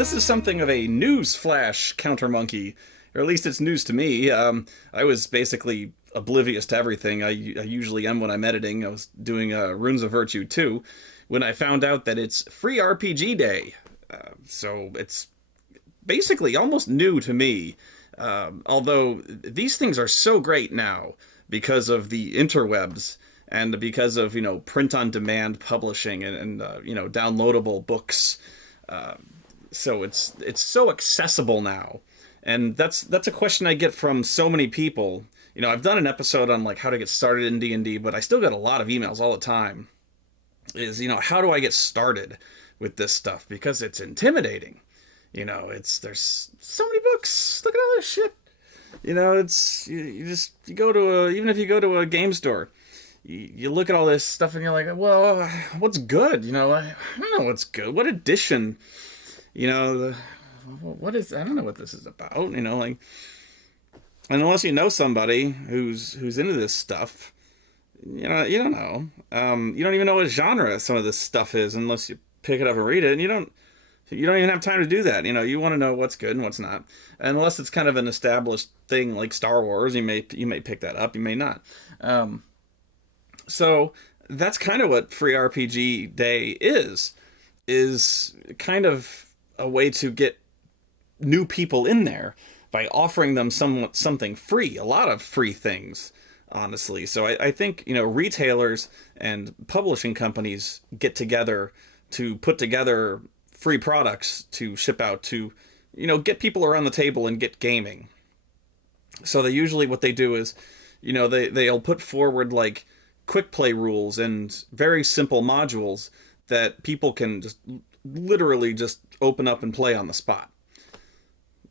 this is something of a news flash counter monkey, or at least it's news to me. I was basically oblivious to everything. I usually am when I'm editing. I was doing Runes of Virtue 2 when I found out that it's Free RPG Day. So it's basically almost new to me. Although these things are so great now because of the interwebs and because of, print-on-demand publishing and downloadable books. So it's so accessible now. And that's a question I get from so many people. I've done an episode on like how to get started in D&D, but I still get a lot of emails all the time. How do I get started with this stuff? Because it's intimidating. There's so many books. Look at all this shit. You go to even if you go to a game store, you look at all this stuff and you're like, well, what's good? I don't know what's good. What edition? What is? I don't know what this is about. And unless you know somebody who's into this stuff, you don't know. You don't even know what genre some of this stuff is unless you pick it up and read it, and you don't even have time to do that. You want to know what's good and what's not. And unless it's kind of an established thing like Star Wars, you may pick that up, you may not. So that's kind of what Free RPG Day is kind of a way to get new people in there by offering them something free, a lot of free things, honestly. So I think, retailers and publishing companies get together to put together free products to ship out to, get people around the table and get gaming. So what they do is, they'll put forward like quick play rules and very simple modules that people can just literally just open up and play on the spot.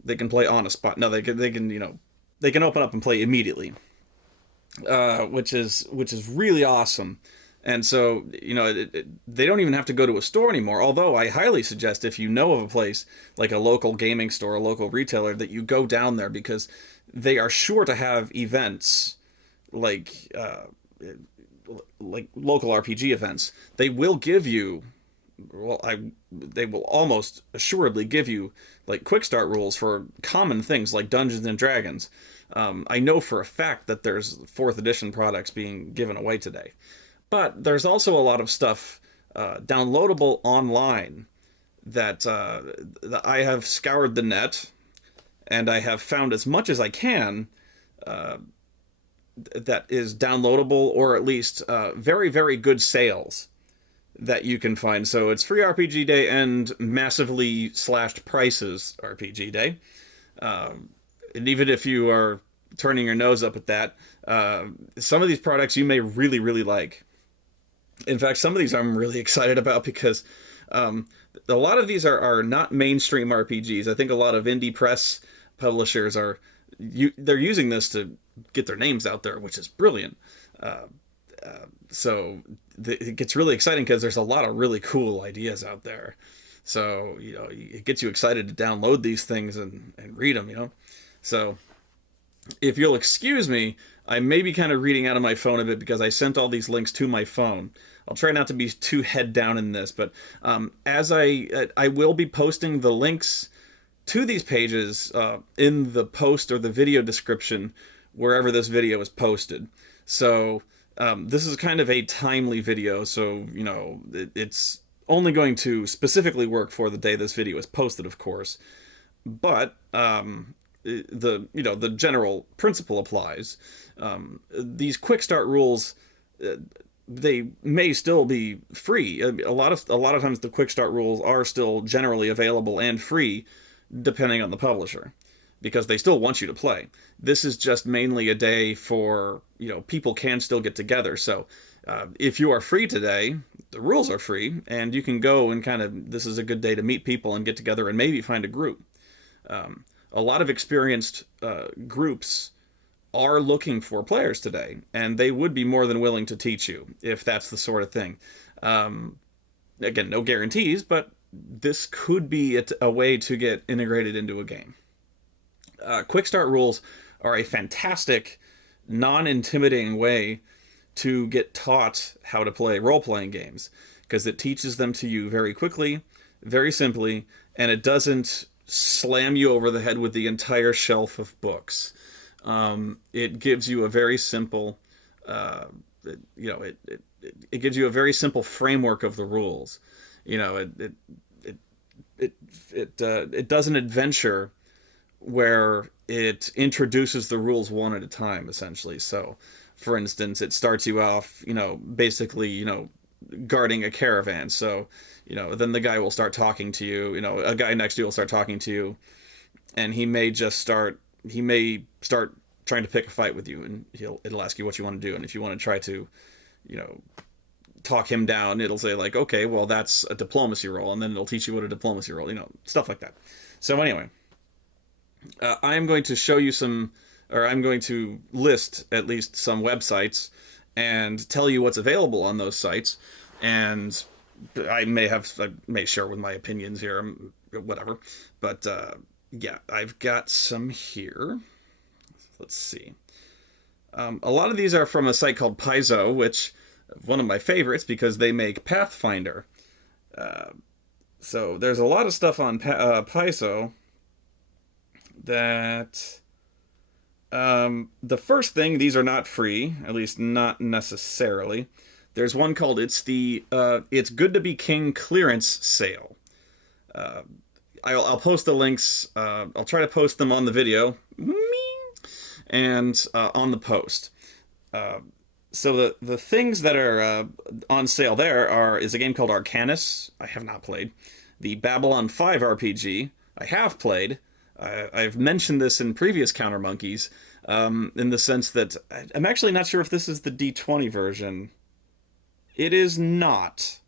They can play on a spot. No, they can open up and play immediately, which is really awesome. And so, they don't even have to go to a store anymore. Although I highly suggest if you know of a place like a local gaming store, a local retailer, that you go down there because they are sure to have events like local RPG events. They will give you, they will almost assuredly give you like quick start rules for common things like Dungeons and Dragons. I know for a fact that there's 4th edition products being given away today. But there's also a lot of stuff downloadable online that I have scoured the net, and I have found as much as I can that is downloadable, or at least very, very good sales that you can find. So it's Free RPG Day and massively slashed prices RPG Day. And even if you are turning your nose up at that, some of these products you may really, really like. In fact, some of these I'm really excited about because a lot of these are not mainstream RPGs. I think a lot of indie press publishers they're using this to get their names out there, which is brilliant. So it gets really exciting because there's a lot of really cool ideas out there. So, it gets you excited to download these things and read them, So if you'll excuse me, I may be kind of reading out of my phone a bit because I sent all these links to my phone. I'll try not to be too head down in this, but as I will be posting the links to these pages in the post or the video description wherever this video is posted. So this is kind of a timely video, so it's only going to specifically work for the day this video is posted, of course. But the general principle applies. These quick start rules, they may still be free. A lot of times the quick start rules are still generally available and free, depending on the publisher, because they still want you to play. This is just mainly a day for, people can still get together. So if you are free today, the rules are free, and you can go and this is a good day to meet people and get together and maybe find a group. A lot of experienced groups are looking for players today, and they would be more than willing to teach you if that's the sort of thing. Again, no guarantees, but this could be a way to get integrated into a game. Quick start rules are a fantastic, non-intimidating way to get taught how to play role-playing games, because it teaches them to you very quickly, very simply, and it doesn't slam you over the head with the entire shelf of books. It gives you a very simple, uh, it gives you a very simple framework of the rules. You know, it it does an adventure where it introduces the rules one at a time, essentially. So, for instance, it starts you off, basically, guarding a caravan. So, then the guy will start talking to you. A guy next to you will start talking to you, and he may start trying to pick a fight with you, and it'll ask you what you want to do, and if you want to try to, you know, talk him down, it'll say like, okay, well, that's a diplomacy roll, and then it'll teach you what a diplomacy roll, stuff like that. So anyway, I am going to show you I'm going to list at least some websites and tell you what's available on those sites, and I may share with my opinions here, whatever, but yeah, I've got some here. Let's see. A lot of these are from a site called Paizo, which one of my favorites because they make Pathfinder. So there's a lot of stuff on Paizo that the first thing, these are not free, at least not necessarily. There's one called It's Good to Be King clearance sale. I'll post the links. I'll try to post them on the video and on the post. So the things that are on sale there is a game called Arcanus. I have not played. The Babylon 5 RPG. I have played. I've mentioned this in previous Counter Monkeys, in the sense that I'm actually not sure if this is the D20 version. It is not.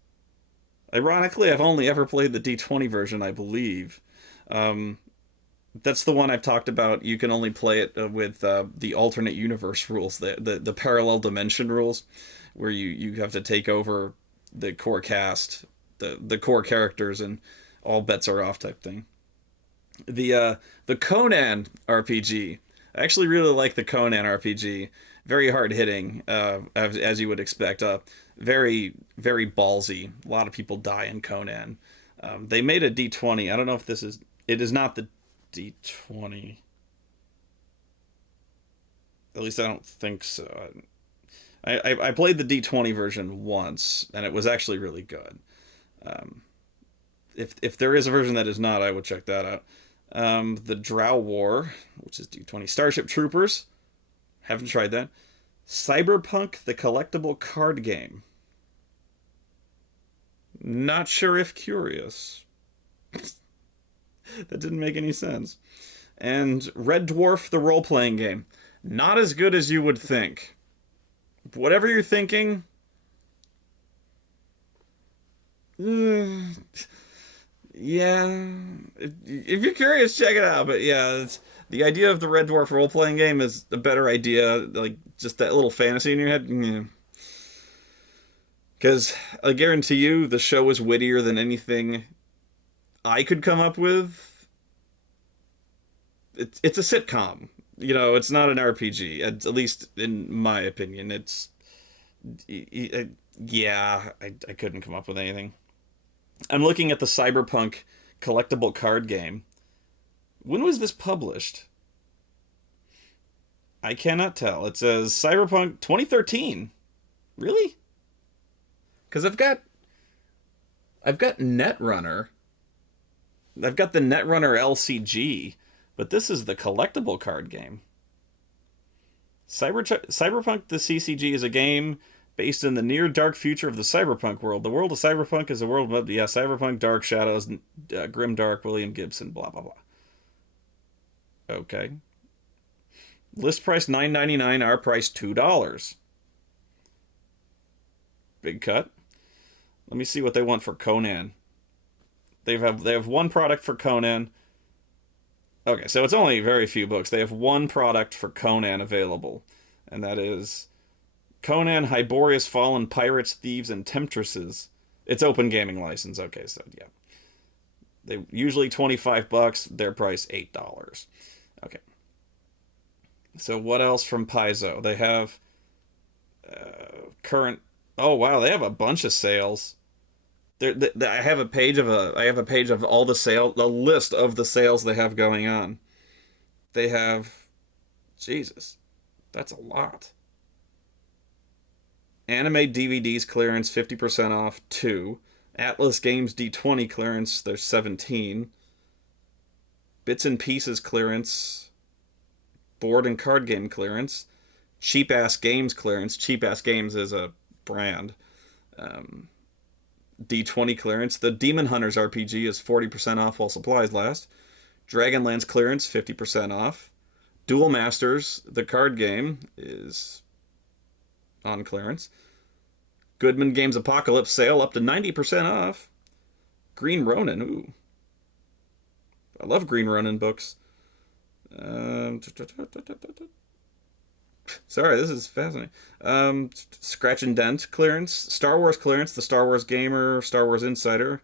Ironically, I've only ever played the D20 version, I believe. That's the one I've talked about. You can only play it with the alternate universe rules, the parallel dimension rules, where you have to take over the core cast, the core characters, and all bets are off type thing. The Conan RPG. I actually really like the Conan RPG. Very hard hitting, as you would expect. Very, very ballsy. A lot of people die in Conan. They made a D20. I don't know if this is... It is not the D20. At least I don't think so. I played the D20 version once, and it was actually really good. If there is a version that is not, I would check that out. The Drow War, which is D20. Starship Troopers. Haven't tried that. Cyberpunk, the collectible card game. Not sure if curious. That didn't make any sense. And Red Dwarf, the role-playing game. Not as good as you would think. Whatever you're thinking... yeah, if you're curious, check it out. But yeah, the idea of the Red Dwarf role-playing game is a better idea. Like, just that little fantasy in your head. Yeah. Because I guarantee you, the show is wittier than anything I could come up with. It's a sitcom. It's not an RPG. At least in my opinion. Yeah, I couldn't come up with anything. I'm looking at the Cyberpunk collectible card game. When was this published? I cannot tell. It says Cyberpunk 2013. Really? Because I've got Netrunner. I've got the Netrunner LCG, but this is the collectible card game. Cyberpunk the CCG is a game based in the near dark future of the cyberpunk world. The world of cyberpunk is a world of, cyberpunk, dark shadows, grim dark, William Gibson, blah, blah, blah. Okay. List price $9.99, our price $2. Big cut. Let me see what they want for Conan. They have one product for Conan. Okay, so it's only very few books. They have one product for Conan available, and that is Conan, Hyborius, Fallen, Pirates, Thieves, and Temptresses. It's open gaming license. Okay, so yeah. They usually $25, their price $8. Okay. So what else from Paizo? They have current... Oh, wow, they have a bunch of sales. I have a page of all the sale, the list of the sales they have going on. They have, Jesus, that's a lot. Anime DVDs clearance 50% off 2. Atlas Games D20 clearance, there's 17. Bits and Pieces clearance. Board and card game clearance. Cheap Ass Games clearance. Cheap Ass Games is a brand. D20 clearance. The Demon Hunters RPG is 40% off while supplies last. Dragonlance clearance, 50% off. Duel Masters, the card game, is on clearance. Goodman Games Apocalypse sale up to 90% off. Green Ronin, ooh. I love Green Ronin books. Sorry, this is fascinating. Scratch and Dent clearance. Star Wars clearance. The Star Wars Gamer, Star Wars Insider.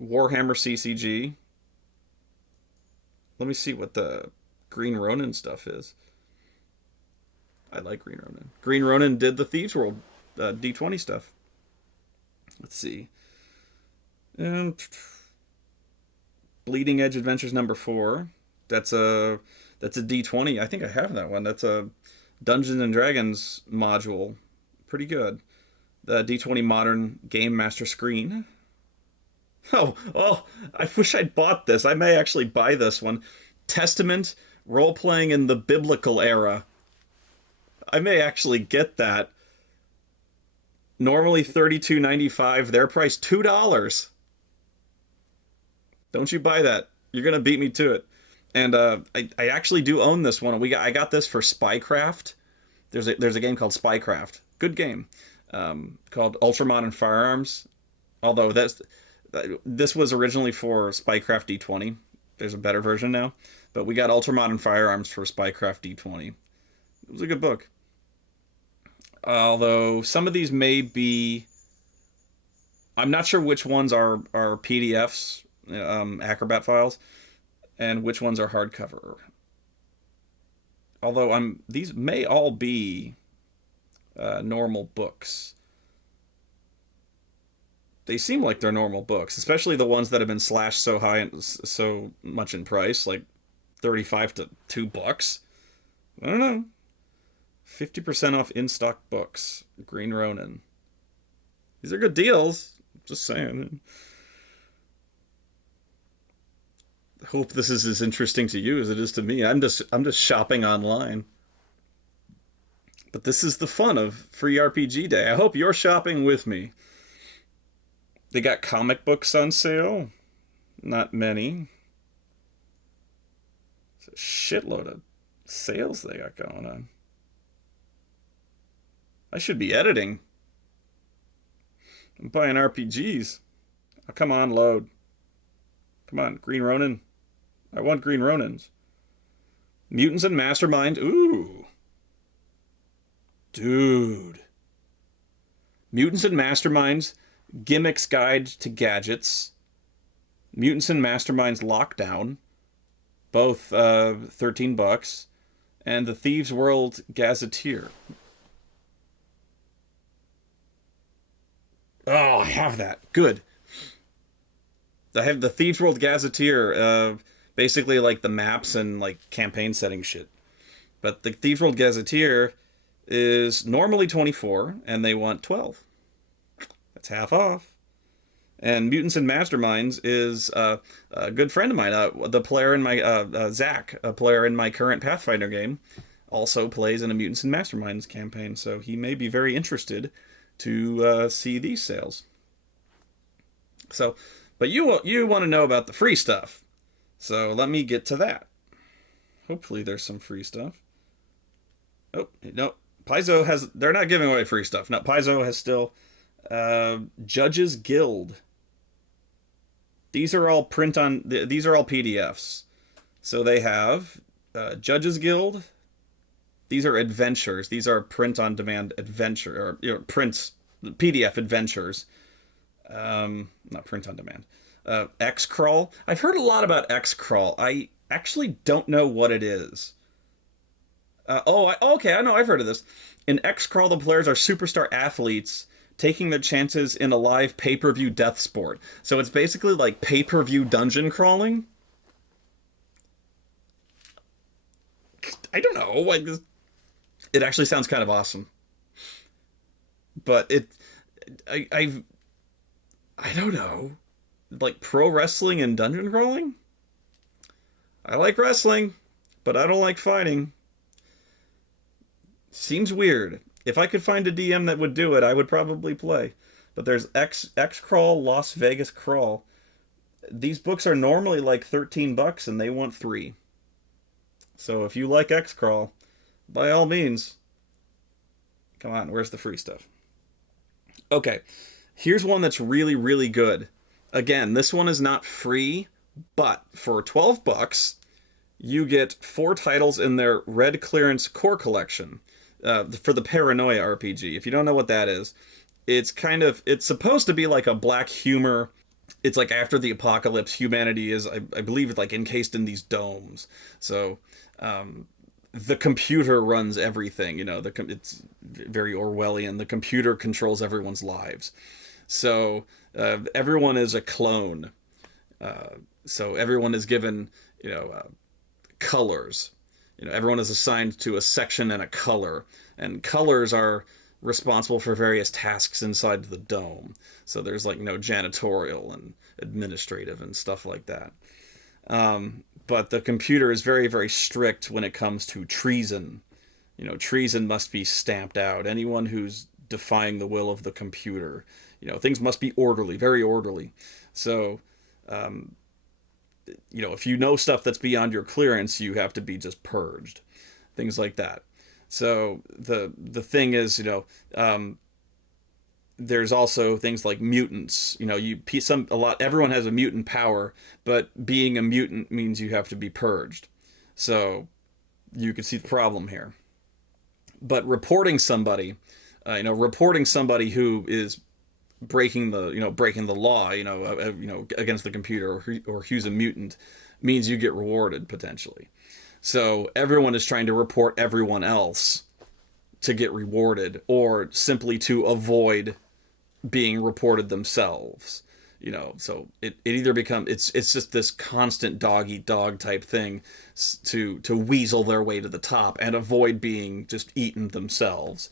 Warhammer CCG. Let me see what the Green Ronin stuff is. I like Green Ronin. Green Ronin did the Thieves World D20 stuff. Let's see. Bleeding Edge Adventures #4. That's a D20. I think I have that one. That's a Dungeons and Dragons module. Pretty good. The D20 Modern Game Master Screen. Oh, I wish I'd bought this. I may actually buy this one. Testament, role-playing in the biblical era. I may actually get that. Normally $32.95. Their price $2. Don't you buy that. You're going to beat me to it. And I actually do own this one. I got this for Spycraft. There's a game called Spycraft. Good game. Called Ultramodern Firearms. Although this was originally for Spycraft D20. There's a better version now. But we got Ultramodern Firearms for Spycraft D20. It was a good book. Although some of these may be... I'm not sure which ones are PDFs, Acrobat files, and which ones are hardcover. Although these may all be normal books. They seem like they're normal books, especially the ones that have been slashed so high and so much in price, like $35 to $2. I don't know. 50% off in-stock books. Green Ronin. These are good deals. Just saying. I hope this is as interesting to you as it is to me. I'm just shopping online. But this is the fun of Free RPG Day. I hope you're shopping with me. They got comic books on sale. Not many. It's a shitload of sales they got going on. I should be editing. I'm buying RPGs. Oh, come on, load. Come on, Green Ronin. I want Green Ronins. Mutants and Mastermind. Ooh. Dude. Mutants and Masterminds. Gimmicks Guide to Gadgets. Mutants and Masterminds Lockdown. Both $13. And the Thieves World Gazetteer. Oh, I have that. Good. I have the Thieves World Gazetteer, basically like the maps and like campaign setting shit. But the Thieves World Gazetteer is normally $24, and they want $12. That's half off. And Mutants and Masterminds is a good friend of mine. The player in my Zach, a player in my current Pathfinder game, also plays in a Mutants and Masterminds campaign, so he may be very interested to see these sales. So, but you want to know about the free stuff, so let me get to that. Hopefully, there's some free stuff. Oh no, Paizo has. They're not giving away free stuff. No, Paizo has still. Judges Guild. These are all these are all PDFs. So they have Judges Guild. These are adventures. These are print-on-demand adventure, or prints, PDF adventures. Not print-on-demand. X-Crawl. I've heard a lot about X-Crawl. I actually don't know what it is. Okay, I know, I've heard of this. In X-Crawl, the players are superstar athletes taking their chances in a live pay-per-view death sport. So it's basically like pay-per-view dungeon crawling. I don't know. Like, it actually sounds kind of awesome. But I don't know. Like pro wrestling and dungeon crawling? I like wrestling, but I don't like fighting. Seems weird. If I could find a DM that would do it, I would probably play. But there's X Crawl, Las Vegas Crawl. These books are normally like $13 and they want 3. So if you like X Crawl, by all means. Come on, where's the free stuff? Okay, here's one that's really, really good. Again, this one is not free, but for $12, you get 4 titles in their Red Clearance Core Collection for the Paranoia RPG. If you don't know what that is, it's supposed to be like a black humor. It's like after the apocalypse, humanity is, I believe, like encased in these domes. So the computer runs everything. You know, it's very Orwellian. The computer controls everyone's lives. So everyone is a clone. So everyone is given, colors. Everyone is assigned to a section and a color. And colors are responsible for various tasks inside the dome. So there's janitorial and administrative and stuff like that. But the computer is very, very strict when it comes to treason. Treason must be stamped out. Anyone who's defying the will of the computer. Things must be orderly, very orderly. So, if you know stuff that's beyond your clearance, you have to be just purged. Things like that. So the thing is, there's also things like mutants. Everyone has a mutant power, but being a mutant means you have to be purged. So you can see the problem here. But reporting somebody who is breaking the law, against the computer or who's a mutant, means you get rewarded potentially. So everyone is trying to report everyone else to get rewarded, or simply to avoid being reported themselves. So it either becomes it's just this constant dog eat dog type thing to weasel their way to the top and avoid being just eaten themselves,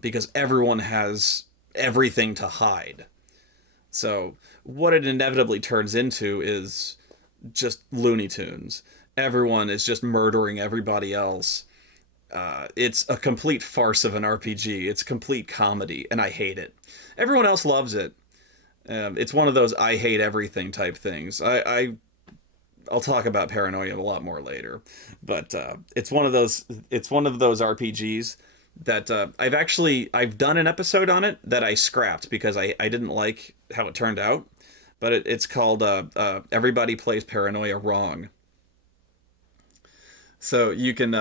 because everyone has everything to hide. So what it inevitably turns into is just Looney Tunes. Everyone is just murdering everybody else. It's a complete farce of an RPG. It's complete comedy, and I hate it. Everyone else loves it. It's one of those I hate everything type things. I'll talk about Paranoia a lot more later, but it's one of those RPGs that I've done an episode on it that I scrapped because I didn't like how it turned out. But it's called Everybody Plays Paranoia Wrong. So you can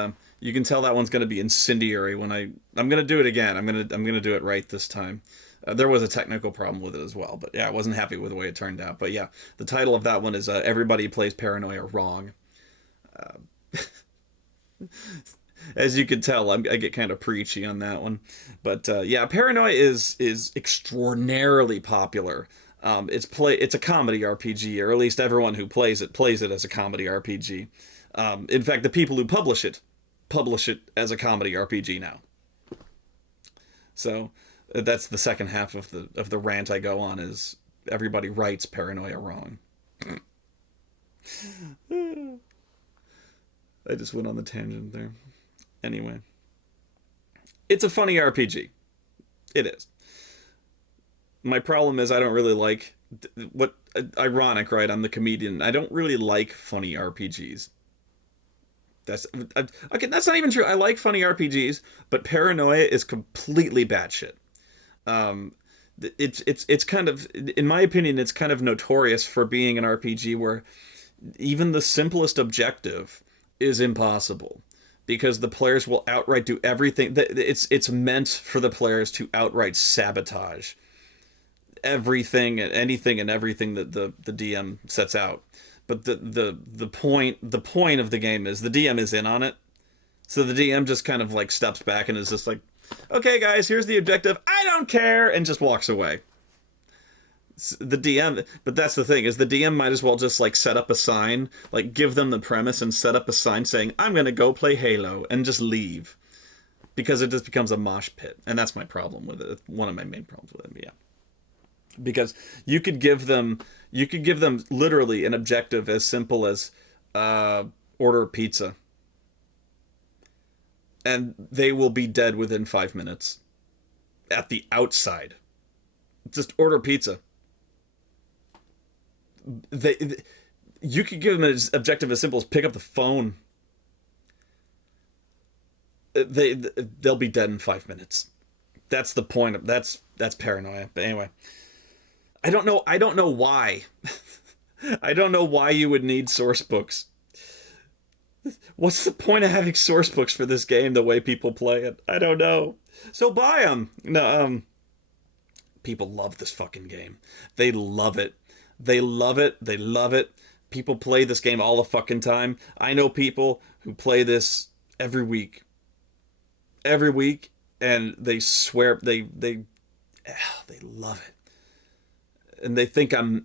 tell that one's going to be incendiary when I'm going to do it again. I'm going to do it right this time. There was a technical problem with it as well, but yeah, I wasn't happy with the way it turned out. But yeah, the title of that one is Everybody Plays Paranoia Wrong. As you can tell, I get kind of preachy on that one. But yeah, Paranoia is extraordinarily popular. It's a comedy RPG, or at least everyone who plays it as a comedy RPG. In fact, the people who publish it as a comedy RPG now. So that's the second half of the rant I go on, is everybody writes Paranoia wrong. I just went on the tangent there. Anyway, it's a funny RPG. It is. My problem is I don't really like ironic, right? I'm the comedian. I don't really like funny RPGs. That's not even true. I like funny RPGs, but Paranoia is completely batshit. It's kind of, in my opinion, it's kind of notorious for being an RPG where even the simplest objective is impossible, because the players will outright do everything. It's meant for the players to outright sabotage everything and anything and everything that the DM sets out. But the point of the game is the DM is in on it. So the DM just kind of like steps back and is just like, okay, guys, here's the objective. I don't care, and just walks away. The DM, but that's the thing, is the DM might as well just like set up a sign, like give them the premise and set up a sign saying, I'm gonna go play Halo, and just leave. Because it just becomes a mosh pit. And that's my problem with it. One of my main problems with it, yeah. Because you could give them literally an objective as simple as order pizza. And they will be dead within 5 minutes. At the outside. Just order pizza. You could give them an objective as simple as pick up the phone. They'll be dead in 5 minutes. That's the point of that's Paranoia. But anyway, I don't know why. I don't know why you would need source books. What's the point of having source books for this game the way people play it? I don't know. So buy them. No, people love this fucking game. They love it. They love it. They love it. People play this game all the fucking time. I know people who play this every week. Every week, and they swear they love it. And they think I'm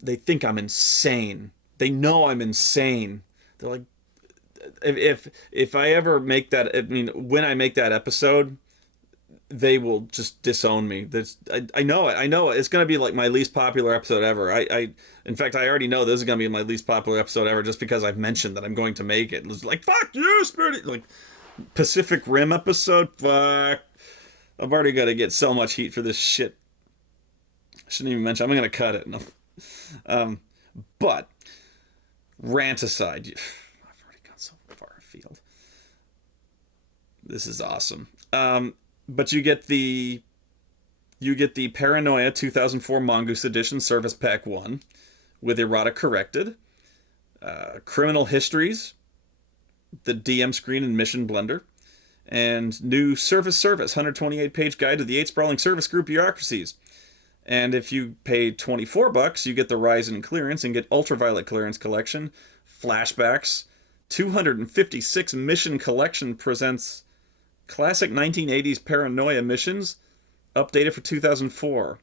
insane. They know I'm insane. They're like, if I ever make that, I mean, when I make that episode, they will just disown me. I know it. I know it. It's going to be like my least popular episode ever. In fact, I already know this is going to be my least popular episode ever just because I've mentioned that I'm going to make it. It's like, fuck you, Spirit. Like, Pacific Rim episode? Fuck. I've already got to get so much heat for this shit. I shouldn't even mention. I'm going to cut it. No. But, rant aside, I've already gone so far afield. This is awesome. But you get the Paranoia 2004 Mongoose Edition Service Pack 1 with Erotic Corrected, Criminal Histories, the DM screen and mission blender, and new Service 128-page guide to the 8 sprawling service group bureaucracies. And if you pay $24, you get the Rise in Clearance and get Ultraviolet Clearance Collection, Flashbacks, 256 Mission Collection presents Classic 1980s Paranoia missions, updated for 2004.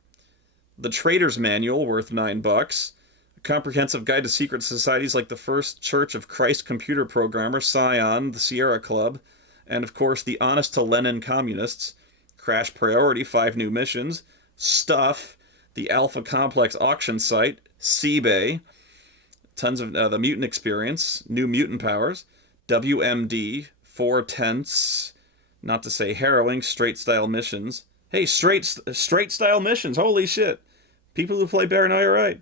The Trader's Manual, worth $9. A comprehensive guide to secret societies like the First Church of Christ Computer Programmer, Scion, the Sierra Club, and of course the Honest to Lenin Communists. Crash Priority, 5 new missions. Stuff, the Alpha Complex auction site, Seabay, tons of the Mutant Experience, new mutant powers, WMD, 4 tenths, not to say harrowing, straight style missions. Hey, straight style missions, holy shit. People who play Paranoia right.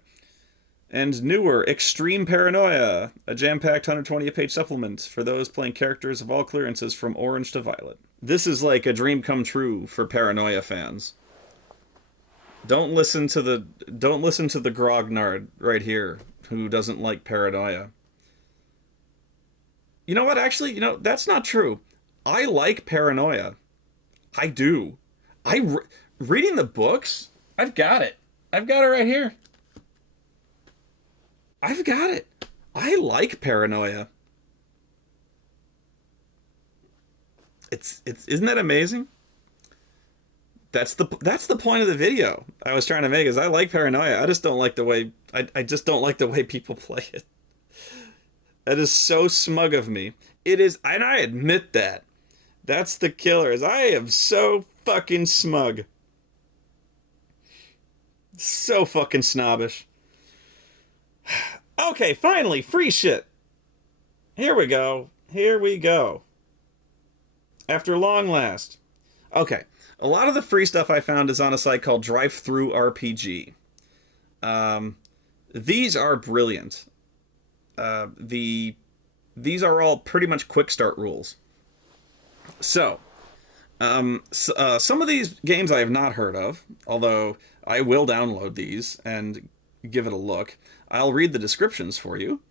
And newer, Extreme Paranoia, a jam-packed 128-page supplement for those playing characters of all clearances from orange to violet. This is like a dream come true for Paranoia fans. Don't listen to the grognard right here who doesn't like Paranoia. You know what? Actually, that's not true. I like Paranoia. I do. Reading the books, I've got it. I've got it right here. I've got it. I like Paranoia. It's isn't that amazing? That's the point of the video I was trying to make, is I like Paranoia. I just don't like the way I just don't like the way people play it. That is so smug of me. It is, and I admit that. That's the killer, is I am so fucking smug. So fucking snobbish. Okay, finally, free shit. Here we go. Here we go. After long last. Okay, a lot of the free stuff I found is on a site called DriveThruRPG. These are brilliant. These are all pretty much quick start rules. So, some of these games I have not heard of, although I will download these and give it a look. I'll read the descriptions for you,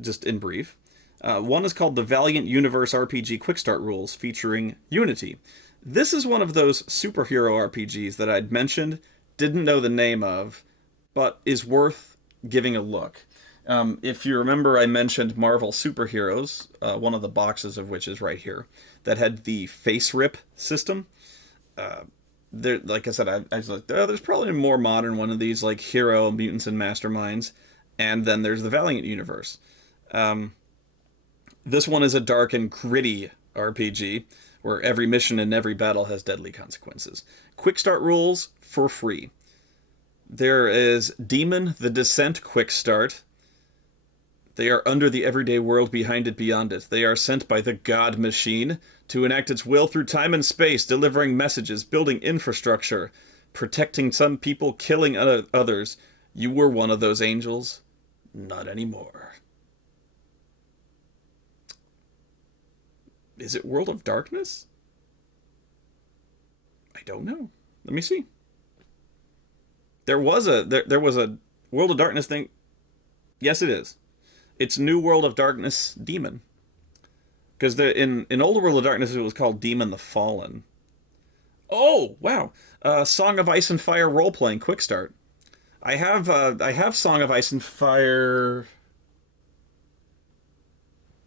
just in brief. One is called the Valiant Universe RPG Quick Start Rules, featuring Unity. This is one of those superhero RPGs that I'd mentioned, didn't know the name of, but is worth giving a look. If you remember, I mentioned Marvel Superheroes, one of the boxes of which is right here, that had the face rip system. There, like I said, I was like, oh, there's probably a more modern one of these, like Hero, Mutants, and Masterminds, and then there's the Valiant universe. This one is a dark and gritty RPG where every mission and every battle has deadly consequences. Quick start rules for free. There is Demon the Descent Quick Start. They are under the everyday world, behind it, beyond it. They are sent by the God Machine to enact its will through time and space, delivering messages, building infrastructure, protecting some people, killing others. You were one of those angels. Not anymore. Is it World of Darkness? I don't know. Let me see. There was a World of Darkness thing. Yes, it is. It's New World of Darkness Demon. Because in Old World of Darkness it was called Demon the Fallen. Oh wow! Song of Ice and Fire role playing quick start. I have Song of Ice and Fire.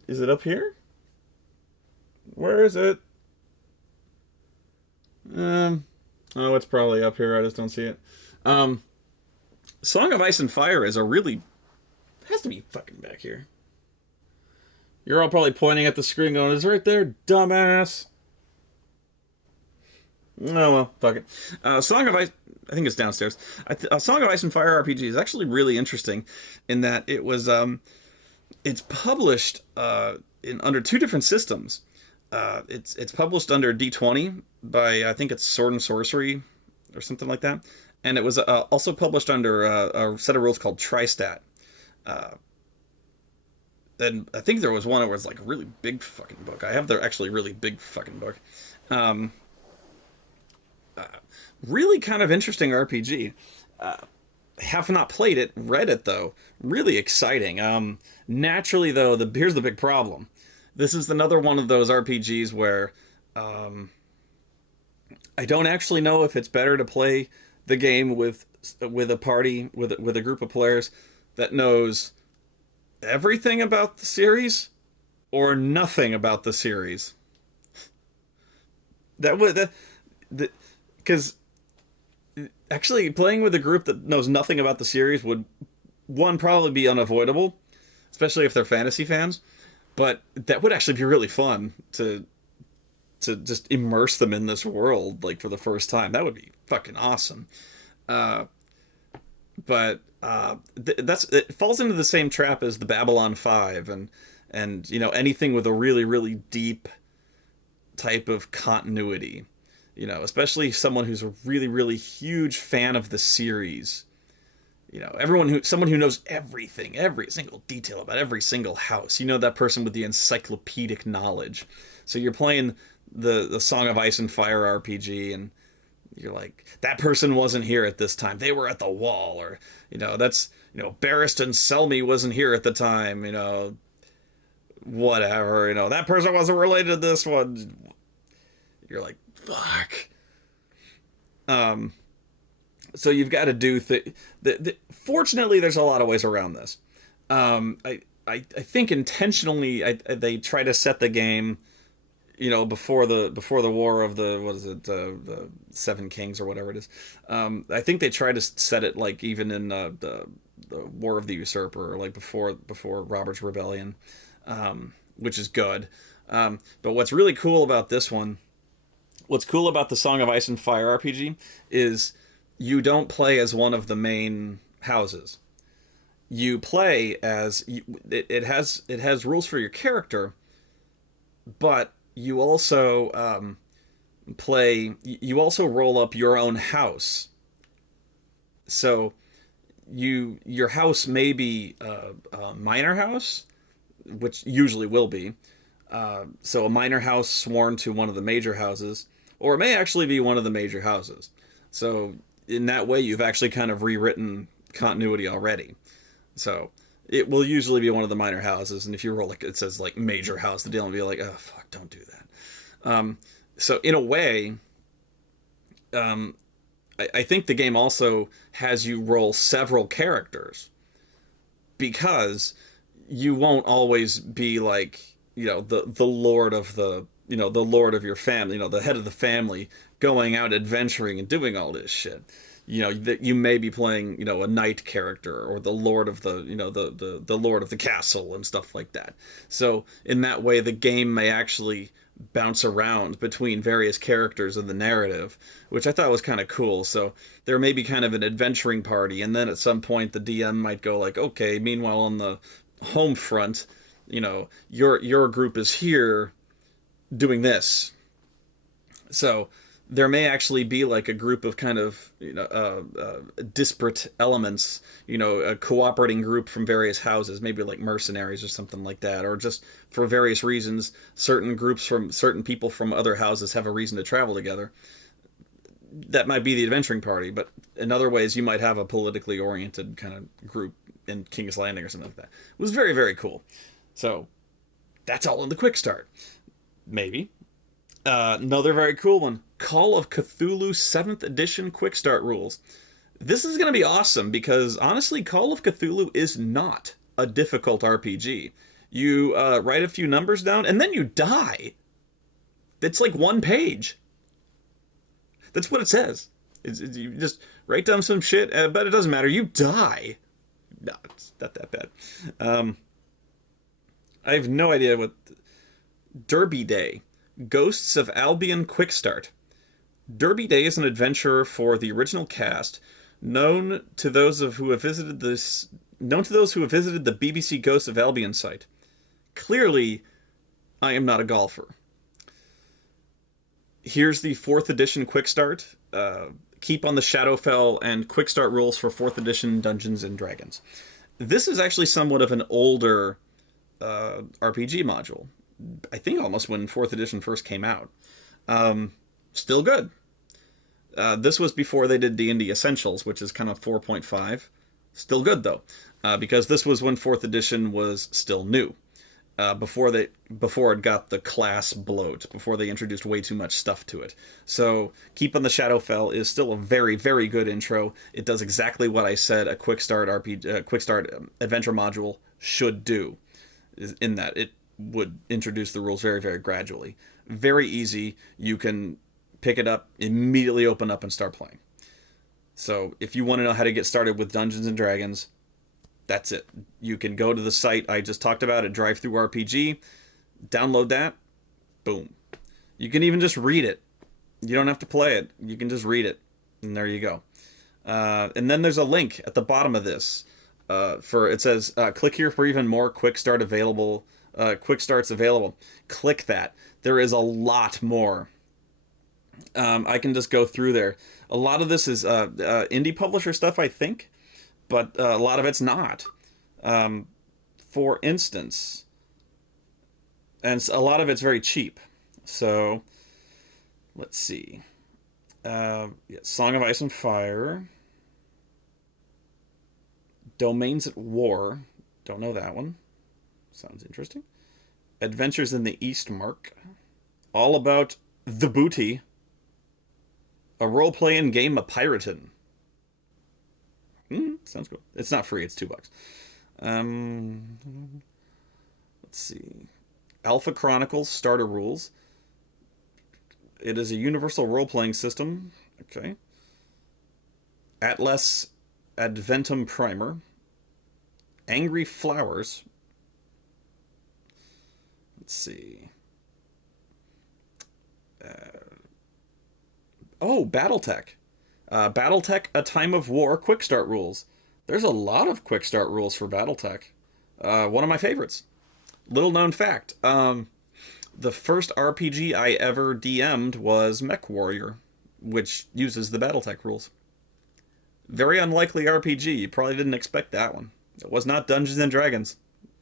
Is it up here? Where is it? Oh, it's probably up here. I just don't see it. Song of Ice and Fire is a really... It has to be fucking back here. You're all probably pointing at the screen going, it's right there, dumbass. Oh, well, fuck it. Song of Ice... I think it's downstairs. Song of Ice and Fire RPG is actually really interesting in that it was... it's published under two different systems. It's published under D20 by, I think it's Sword and Sorcery or something like that. And it was also published under a set of rules called Tristat. And I think there was one that was like a really big fucking book. I have the actually really big fucking book. Really kind of interesting RPG. Have not played it, read it though. Really exciting. Naturally though, here's the big problem. This is another one of those RPGs where I don't actually know if it's better to play the game with a party, with a group of players that knows everything about the series or nothing about the series. Because actually playing with a group that knows nothing about the series would, one, probably be unavoidable, especially if they're fantasy fans. But that would actually be really fun to just immerse them in this world, like, for the first time. That would be fucking awesome. But it falls into the same trap as the Babylon 5 and you know, anything with a really, really deep type of continuity. You know, especially someone who's a really, really huge fan of the series. You know, someone who knows everything, every single detail about every single house. You know, that person with the encyclopedic knowledge. So you're playing the Song of Ice and Fire RPG, and you're like, that person wasn't here at this time. They were at the wall, or, you know, Barristan Selmy wasn't here at the time, you know, whatever, you know, that person wasn't related to this one. You're like, fuck. So you've got to do fortunately, there's a lot of ways around this. I think intentionally they try to set the game, you know, before the war of the Seven Kings or whatever it is. I think they try to set it like even in the War of the Usurper, or like before Robert's Rebellion, which is good. But what's really cool about this one, what's cool about the Song of Ice and Fire RPG is you don't play as one of the main houses. You play as it has rules for your character, but you also you also roll up your own house. So your house may be a minor house, which usually will be. So a minor house sworn to one of the major houses, or it may actually be one of the major houses. So in that way, you've actually kind of rewritten continuity already. So it will usually be one of the minor houses, and if you roll like it says like major house, the deal will be like, oh fuck, don't do that. So in a way, I think the game also has you roll several characters, because you won't always be like, you know, the lord of the the lord of your family, the head of the family, going out adventuring and doing all this shit. That you may be playing, a knight character, or the lord of the, the lord of the castle and stuff like that. So in that way, the game may actually bounce around between various characters in the narrative, which I thought was kind of cool. So there may be kind of an adventuring party, and then at some point the DM might go like, okay, meanwhile on the home front, your group is here doing this. So there may actually be like a group of kind of disparate elements, a cooperating group from various houses, maybe like mercenaries or something like that, or just for various reasons, certain groups from certain people from other houses have a reason to travel together. That might be the adventuring party, but in other ways, you might have a politically oriented kind of group in King's Landing or something like that. It was very, very cool. So that's all in the quick start. Maybe. Another very cool one, Call of Cthulhu 7th Edition Quick Start Rules. This is going to be awesome because, honestly, Call of Cthulhu is not a difficult RPG. You write a few numbers down, and then you die. It's like one page. That's what it says. You just write down some shit, but it doesn't matter. You die. No, it's not that bad. I have no idea what... Derby Day. Ghosts of Albion Quick Start. Derby Day is an adventure for the original cast, known to those who have visited the BBC Ghosts of Albion site. Clearly, I am not a golfer. Here's the 4th edition Quick Start. Keep on the Shadowfell and Quick Start rules for 4th edition Dungeons and Dragons. This is actually somewhat of an older RPG module. I think almost when 4th edition first came out. Still good. This was before they did D&D Essentials, which is kind of 4.5. Still good, though, because this was when 4th edition was still new. Before it got the class bloat, before they introduced way too much stuff to it. So Keep on the Shadowfell is still a very, very good intro. It does exactly what I said a quick start adventure module should do. In that it would introduce the rules very, very gradually. Very easy. You can pick it up, immediately open up, and start playing. So if you want to know how to get started with Dungeons and Dragons, that's it. You can go to the site I just talked about at DriveThruRPG, download that, boom. You can even just read it. You don't have to play it. You can just read it, and there you go. And then there's a link at the bottom of this. It says, click here for even more quick starts available. Click that. There is a lot more. I can just go through there. A lot of this is indie publisher stuff, I think, but a lot of it's not. For instance, and a lot of it's very cheap. So, let's see. Song of Ice and Fire. Domains at War. Don't know that one. Sounds interesting. Adventures in the East Mark. All About the Booty. A role-playing game of piratin'. Sounds cool. It's not free. It's $2. Let's see. Alpha Chronicles Starter Rules. It is a universal role-playing system. Okay. Atlas Adventum Primer. Angry Flowers. Let's see. Battletech. Battletech, A Time of War Quick Start Rules. There's a lot of Quick Start rules for Battletech. One of my favorites. Little known fact. The first RPG I ever DM'd was Mech Warrior, which uses the Battletech rules. Very unlikely RPG. You probably didn't expect that one. It was not Dungeons and Dragons.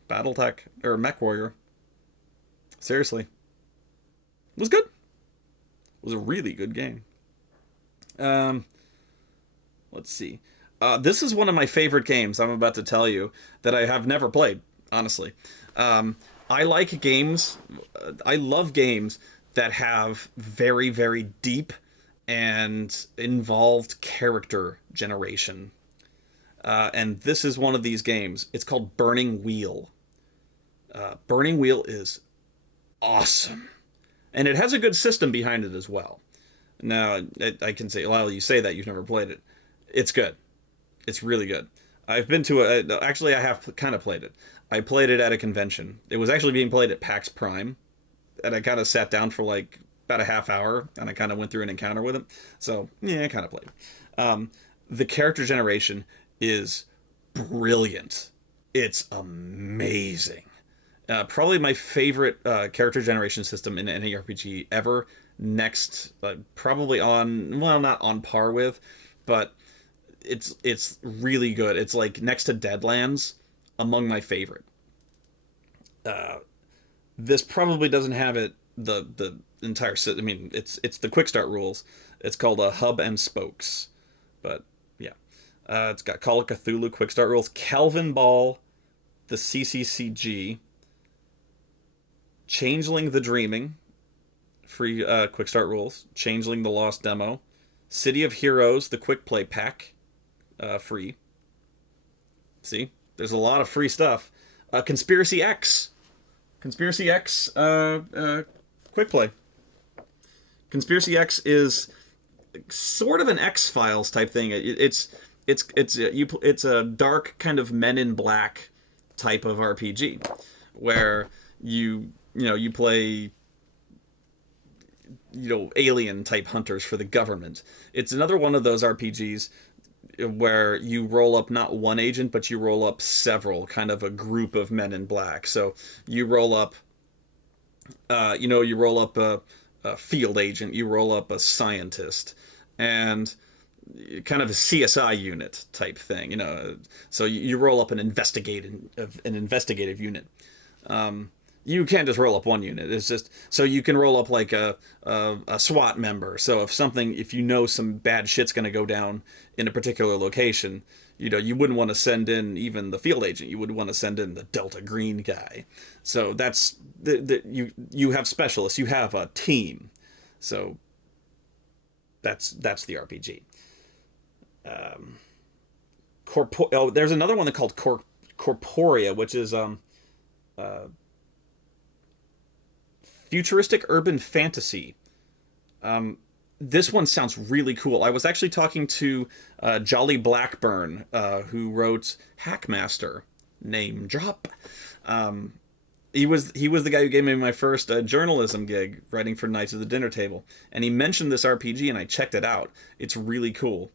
Battletech, or Mech Warrior. Seriously. It was good. It was a really good game. Let's see. This is one of my favorite games I'm about to tell you that I have never played, honestly. I like games. I love games that have very, very deep and involved character generation. And this is one of these games. It's called Burning Wheel. Burning Wheel is awesome. And it has a good system behind it as well. Now, I can say, well, you say that you've never played it. It's good. It's really good. I've been to actually, I have kind of played it. I played it at a convention. It was actually being played at PAX Prime, and I kind of sat down for like about a half hour, and I kind of went through an encounter with it. So yeah, I kind of played. The character generation is brilliant. It's amazing. Probably my favorite character generation system in any RPG ever. Next, probably on, well, not on par with, but it's really good. It's like next to Deadlands, among my favorite. This probably doesn't have it the entire. I mean, it's the quick start rules. It's called a hub and spokes, but yeah, it's got Call of Cthulhu quick start rules, Calvin Ball, the CCCG, Changeling the Dreaming, free quick start rules, Changeling the Lost demo, City of Heroes the quick play pack, free. See, there's a lot of free stuff. Conspiracy X, quick play. Conspiracy X is sort of an X-Files type thing. It's a dark kind of Men in Black type of RPG where you play alien type hunters for the government. It's another one of those RPGs where you roll up not one agent, but you roll up several, kind of a group of Men in Black. So you roll up, you roll up a field agent, you roll up a scientist, and kind of a CSI unit type thing, So you roll up an investigative unit. You can't just roll up one unit. It's just so you can roll up like a SWAT member. So if some bad shit's going to go down in a particular location, you wouldn't want to send in even the field agent. You would want to send in the Delta Green guy. So that's you have specialists. You have a team. So that's the RPG. There's another one called Corporea, which is futuristic urban fantasy. This one sounds really cool. I was actually talking to Jolly Blackburn, who wrote Hackmaster. Name drop. He was the guy who gave me my first journalism gig, writing for Knights of the Dinner Table, and he mentioned this RPG, and I checked it out. It's really cool.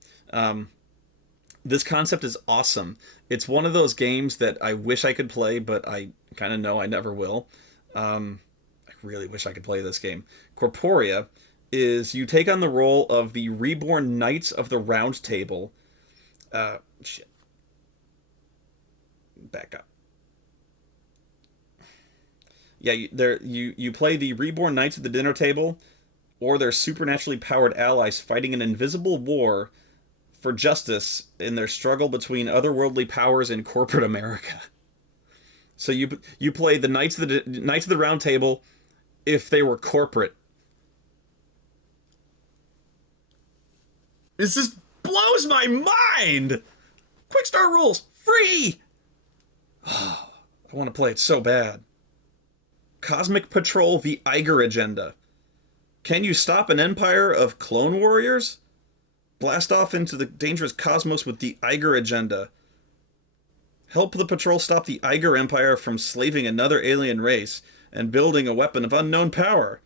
This concept is awesome. It's one of those games that I wish I could play, but I kind of know I never will. I really wish I could play this game. Corporea is you take on the role of the reborn Knights of the Round Table. Shit. Back up. Yeah, you play the reborn Knights of the Dinner Table, or their supernaturally powered allies fighting an invisible war for justice in their struggle between otherworldly powers in corporate America. So you play the Knights of the Round Table if they were corporate. This just blows my mind! Quick start rules, free! I want to play it so bad. Cosmic Patrol, the Eiger Agenda. Can you stop an empire of clone warriors? Blast off into the dangerous cosmos with the Eiger Agenda. Help the patrol stop the Eiger Empire from slaving another alien race and building a weapon of unknown power.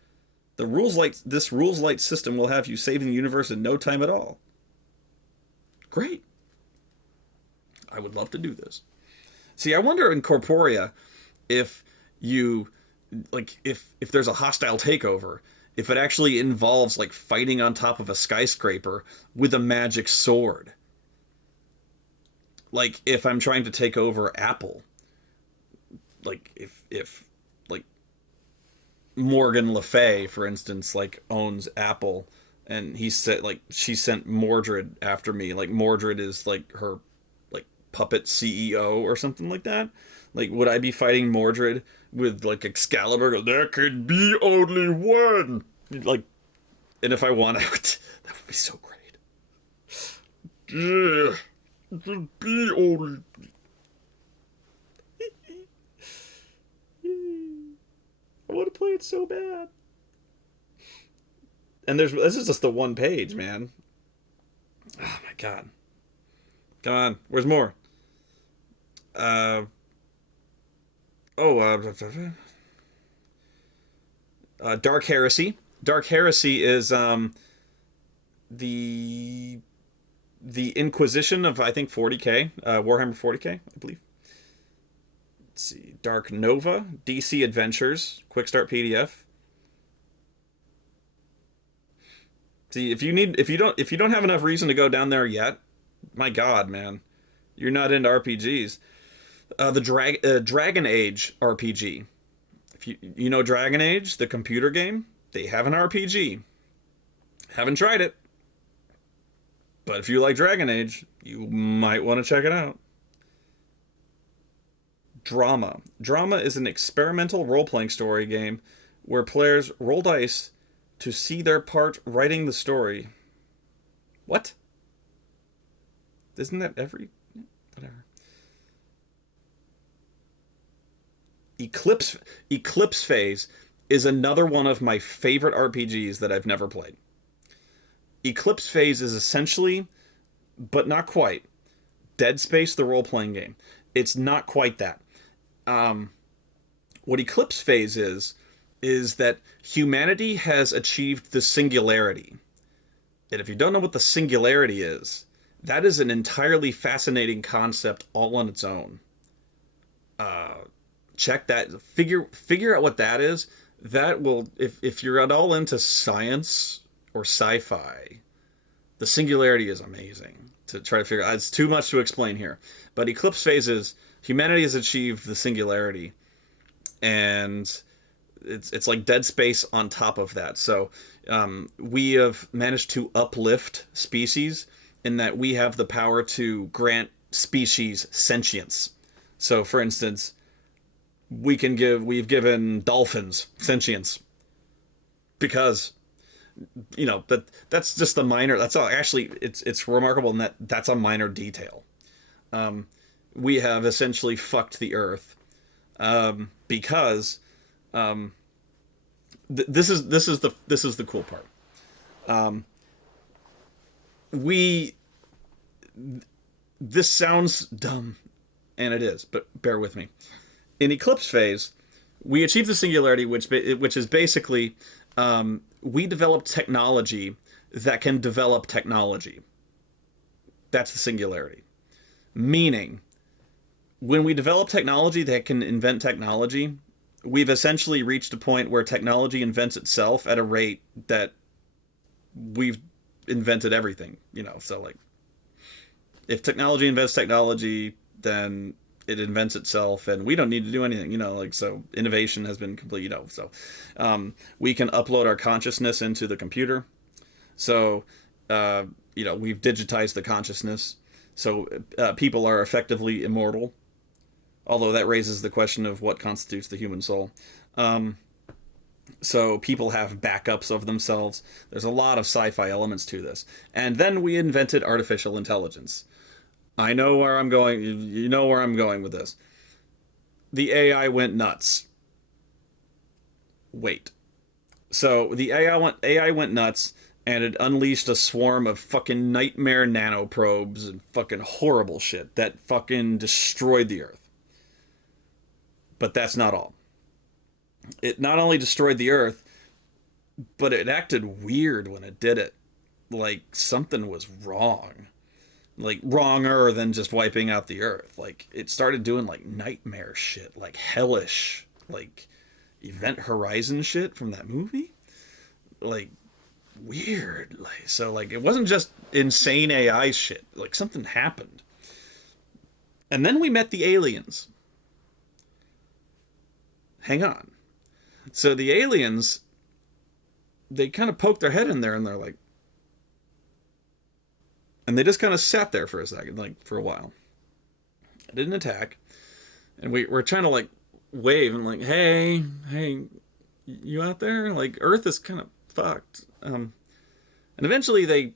This rules light system will have you saving the universe in no time at all. Great. I would love to do this. See, I wonder in Corporea if if there's a hostile takeover, if it actually involves like fighting on top of a skyscraper with a magic sword. Like if I'm trying to take over Apple, like if like Morgan Le Fay, for instance, like owns Apple, and she sent Mordred after me. Like Mordred is like her like puppet CEO or something like that. Like, would I be fighting Mordred with like Excalibur? There could be only one. Like, and if I won, that would be so great. Yeah, it could be only. I want to play it so bad. And this is just the one page, man. Oh my god. Come on, where's more? Uh oh, Dark Heresy. Dark Heresy is the Inquisition of, I think, 40k, Warhammer 40k, I believe. Let's see, Dark Nova, DC Adventures, Quick Start PDF. See, if you don't have enough reason to go down there yet, my God, man, you're not into RPGs. The Dragon Age RPG. If you know Dragon Age, the computer game, they have an RPG. Haven't tried it, but if you like Dragon Age, you might want to check it out. Drama. Drama is an experimental role-playing story game where players roll dice to see their part writing the story. What? Isn't that every... Whatever. Eclipse Phase is another one of my favorite RPGs that I've never played. Eclipse Phase is essentially, but not quite, Dead Space, the role-playing game. It's not quite that. What Eclipse Phase is that humanity has achieved the singularity. And if you don't know what the singularity is, that is an entirely fascinating concept all on its own. Check that. Figure out what that is. That will, if you're at all into science or sci-fi, the singularity is amazing to try to figure out. It's too much to explain here. But Eclipse Phase is humanity has achieved the singularity, and it's like Dead Space on top of that. So we have managed to uplift species in that we have the power to grant species sentience. So, for instance, we've given dolphins sentience because, you know, that's just the minor. That's all, actually, it's remarkable in that that's a minor detail. We have essentially fucked the earth because this is the cool part. This sounds dumb, and it is, but bear with me. In Eclipse Phase, we achieve the singularity, which is basically we develop technology that can develop technology. That's the singularity. Meaning, when we develop technology that can invent technology, we've essentially reached a point where technology invents itself at a rate that we've invented everything, you know. So, like, if technology invents technology, then it invents itself, and we don't need to do anything, you know. Like, so innovation has been complete, you know. So we can upload our consciousness into the computer. So you know, we've digitized the consciousness, so people are effectively immortal, although that raises the question of what constitutes the human soul. So people have backups of themselves. There's a lot of sci-fi elements to this. And then we invented artificial intelligence. I know where I'm going. You know where I'm going with this. The AI went nuts. Wait. So the AI went nuts, and it unleashed a swarm of fucking nightmare nanoprobes and fucking horrible shit that fucking destroyed the Earth. But that's not all. It not only destroyed the Earth, but it acted weird when it did it. Like, something was wrong. Like, wronger than just wiping out the Earth. Like, it started doing, like, nightmare shit. Like, hellish. Like, Event Horizon shit from that movie. Like, weird. Like, so, like, it wasn't just insane AI shit. Like, something happened. And then we met the aliens. Hang on. So the aliens, they kind of poked their head in there, and they're like... And they just kind of sat there for a second, like, for a while. I didn't attack. And we're trying to, like, wave and, like, hey, you out there? Like, Earth is kind of fucked. And eventually they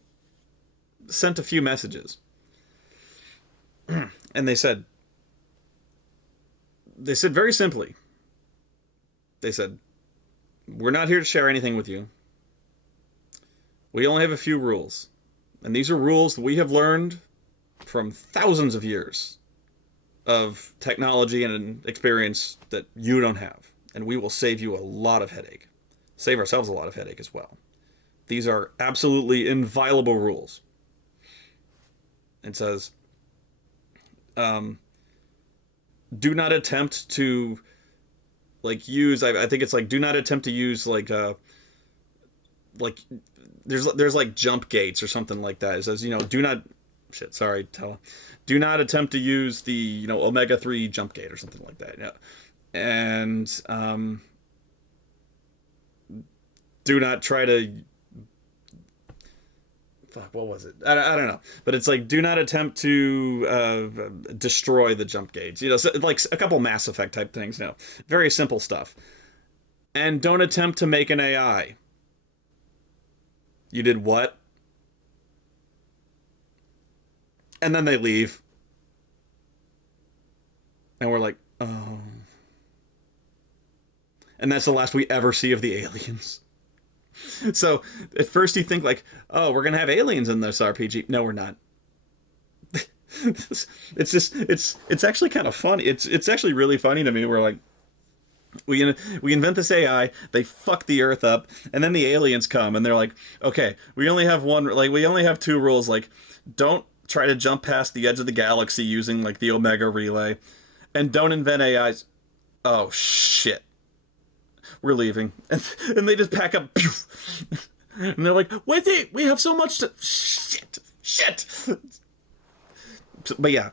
sent a few messages. And they said very simply, they said, we're not here to share anything with you. We only have a few rules. And these are rules that we have learned from thousands of years of technology and experience that you don't have. And we will save you a lot of headache. Save ourselves a lot of headache as well. These are absolutely inviolable rules. It says, do not attempt to like use. I think it's like do not attempt to use like there's like jump gates or something like that. It says do not do not attempt to use the omega 3 jump gate or something like that. And do not try to fuck, what was it? I don't know. But it's like, do not attempt to destroy the jump gates. So like a couple Mass Effect type things. Very simple stuff. And don't attempt to make an AI. You did what? And then they leave. And we're like, oh. And that's the last we ever see of the aliens. So at first you think like, oh, we're gonna have aliens in this RPG. No, we're not. It's actually kind of funny. It's actually really funny to me. We're like, we invent this AI, they fuck the Earth up, and then the aliens come and they're like, okay, we only have two rules. Like, don't try to jump past the edge of the galaxy using like the Omega Relay, and don't invent AIs. Oh shit. We're leaving. And they just pack up. And they're like, wait, we have so much to... Shit. But yeah.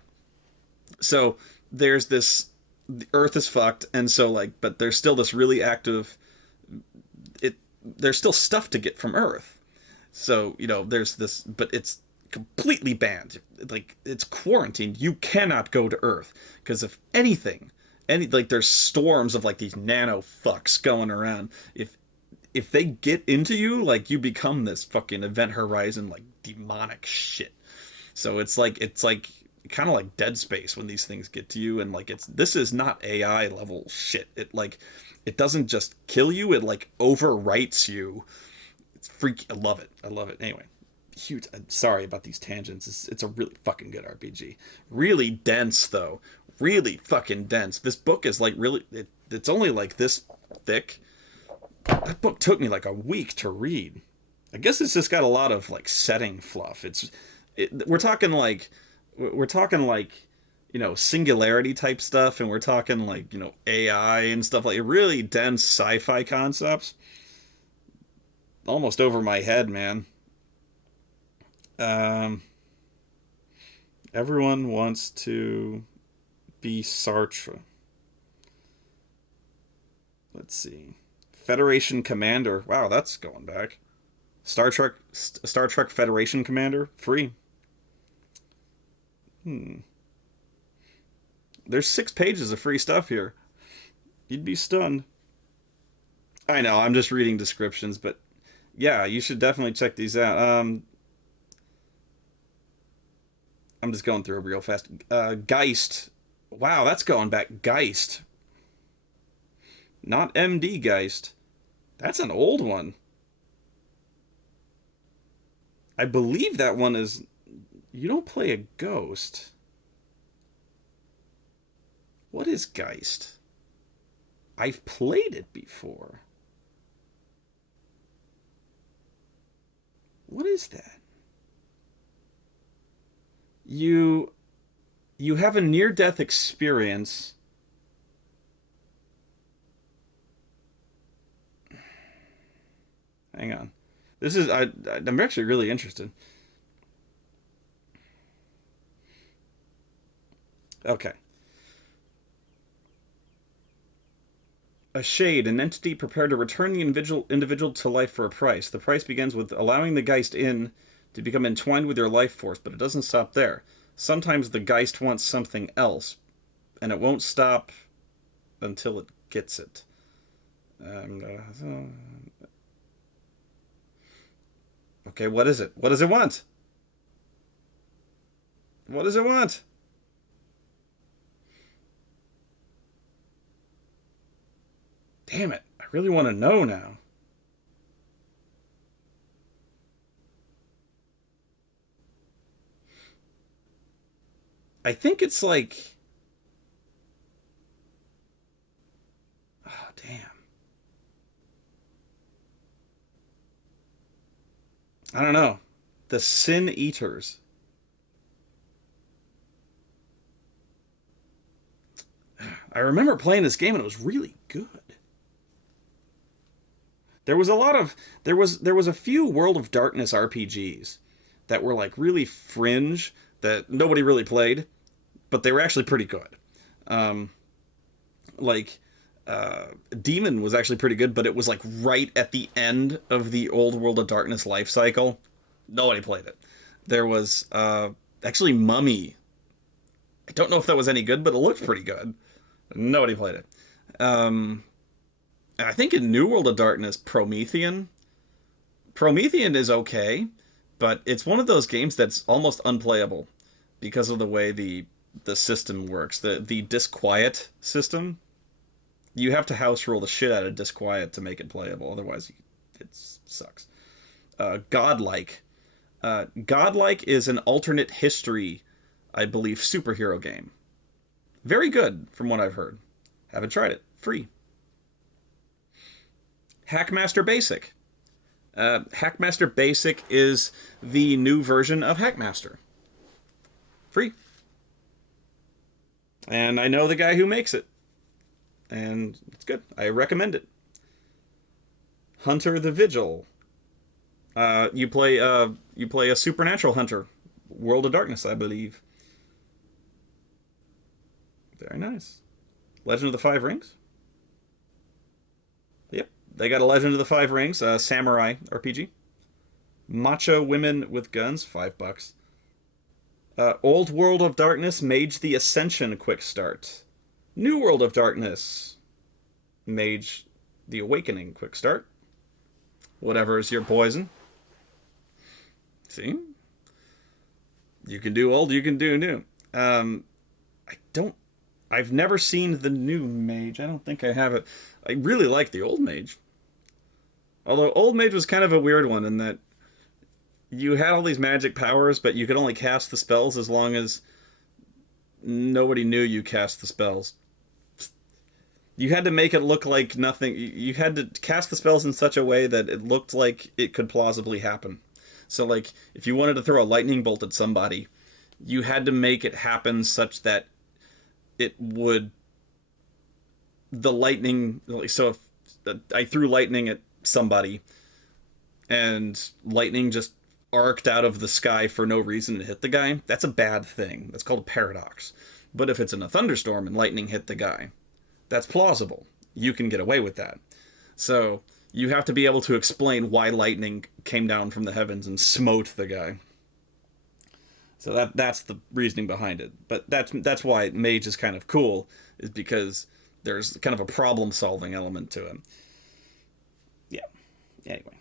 So there's this... The Earth is fucked, and so like... But there's still this really active... There's still stuff to get from Earth. So, there's this... But it's completely banned. Like, it's quarantined. You cannot go to Earth. Because if anything... there's storms of like these nano fucks going around. If they get into you, like you become this fucking Event Horizon like demonic shit. So it's like kind of like Dead Space when these things get to you, and like this is not AI level shit. It doesn't just kill you, it like overwrites you. It's freaky. I love it. Anyway, huge. I'm sorry about these tangents. It's a really fucking good RPG. Really dense though. Really fucking dense. This book is like really, it's only like this thick. That book took me like a week to read. I guess it's just got a lot of like setting fluff. We're talking like singularity type stuff, and we're talking like AI and stuff, like really dense sci-fi concepts. Almost over my head, man. Everyone wants to be Sartre. Let's see. Federation Commander. Wow, that's going back. Star Trek Federation Commander. Free. There's 6 pages of free stuff here. You'd be stunned. I know, I'm just reading descriptions, but yeah, you should definitely check these out. I'm just going through it real fast. Geist. Wow, that's going back. Geist. Not MD Geist. That's an old one. I believe that one is... You don't play a ghost. What is Geist? I've played it before. What is that? You have a near-death experience. Hang on. I'm actually really interested. Okay. A shade, an entity prepared to return the individual to life for a price. The price begins with allowing the Geist in to become entwined with your life force, but it doesn't stop there. Sometimes the Geist wants something else, and it won't stop until it gets it. Okay, what is it? What does it want? What does it want? Damn it, I really want to know now. I think it's like, oh damn, I don't know, the Sin Eaters. I remember playing this game and it was really good. There was a lot of there was a few World of Darkness RPGs that were like really fringe that nobody really played, but they were actually pretty good. Um, like Demon was actually pretty good, but it was like right at the end of the old World of Darkness life cycle. Nobody played it. There was actually Mummy. I don't know if that was any good, but it looked pretty good. Nobody played it. Um, I think in New World of Darkness, Promethean is okay, but it's one of those games that's almost unplayable because of the way the system works. The disquiet system. You have to house rule the shit out of disquiet to make it playable. Otherwise, it sucks. Godlike. Godlike is an alternate history, I believe, superhero game. Very good, from what I've heard. Haven't tried it. Free. Hackmaster Basic. Hackmaster Basic is the new version of Hackmaster. Free. And I know the guy who makes it. And it's good. I recommend it. Hunter the Vigil. You play a supernatural hunter. World of Darkness, I believe. Very nice. Legend of the Five Rings. Yep, they got a Legend of the Five Rings, samurai RPG. Macho Women with Guns, $5. Old World of Darkness, Mage the Ascension quick start. New World of Darkness, Mage the Awakening quick start. Whatever is your poison. See? You can do old, you can do new. I don't. I've never seen the new Mage. I don't think I have it. I really like the old Mage. Although old Mage was kind of a weird one in that you had all these magic powers, but you could only cast the spells as long as nobody knew you cast the spells. You had to make it look like nothing. You had to cast the spells in such a way that it looked like it could plausibly happen. So, like, if you wanted to throw a lightning bolt at somebody, you had to make it happen such that it would. The lightning. So, if I threw lightning at somebody and lightning just arced out of the sky for no reason to hit the guy, that's a bad thing. That's called a paradox. But if it's in a thunderstorm and lightning hit the guy, that's plausible. You can get away with that. So you have to be able to explain why lightning came down from the heavens and smote the guy. So that's the reasoning behind it. But that's why Mage is kind of cool, is because there's kind of a problem-solving element to it. Yeah. Anyway.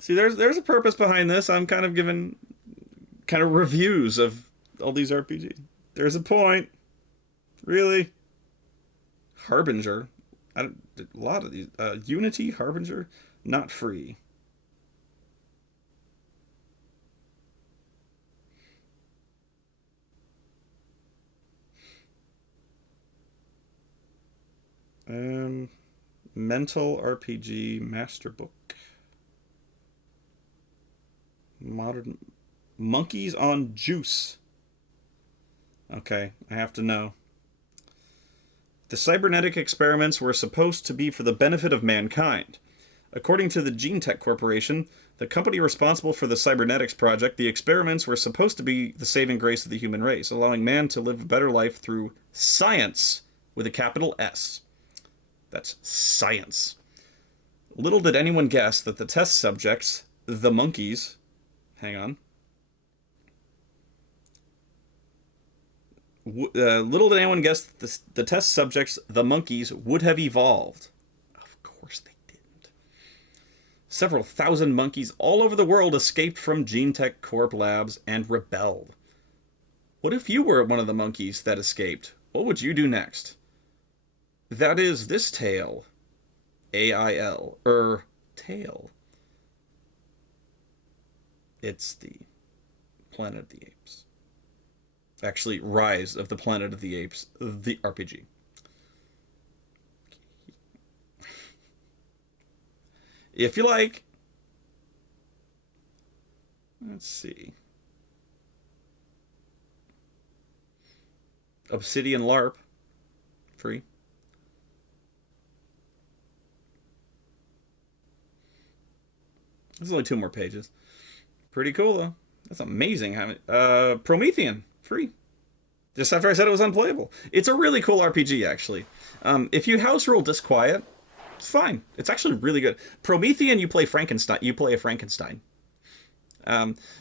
See, there's a purpose behind this. I'm kind of giving kind of reviews of all these RPGs. There's a point. Really? Harbinger. A lot of these. Unity, Harbinger, not free. Mental RPG Master Book. Modern Monkeys on Juice. Okay, I have to know. The cybernetic experiments were supposed to be for the benefit of mankind. According to the Gene Tech Corporation, the company responsible for the cybernetics project, the experiments were supposed to be the saving grace of the human race, allowing man to live a better life through science with a capital S. That's science. Little did anyone guess that the test subjects, the monkeys, hang on. Little did anyone guess that the test subjects, the monkeys, would have evolved. Of course they didn't. Several thousand monkeys all over the world escaped from Gene Tech Corp labs and rebelled. What if you were one of the monkeys that escaped? What would you do next? That is this tale. AIL. Tale. It's the Planet of the Apes. Actually, Rise of the Planet of the Apes, the RPG. If you like. Let's see. Obsidian LARP. Free. There's only 2 more pages. Pretty cool, though. That's amazing. Promethean. Free. Just after I said it was unplayable. It's a really cool RPG, actually. If you house rule Disquiet, it's fine. It's actually really good. Promethean, you play Frankenstein. You play a Frankenstein.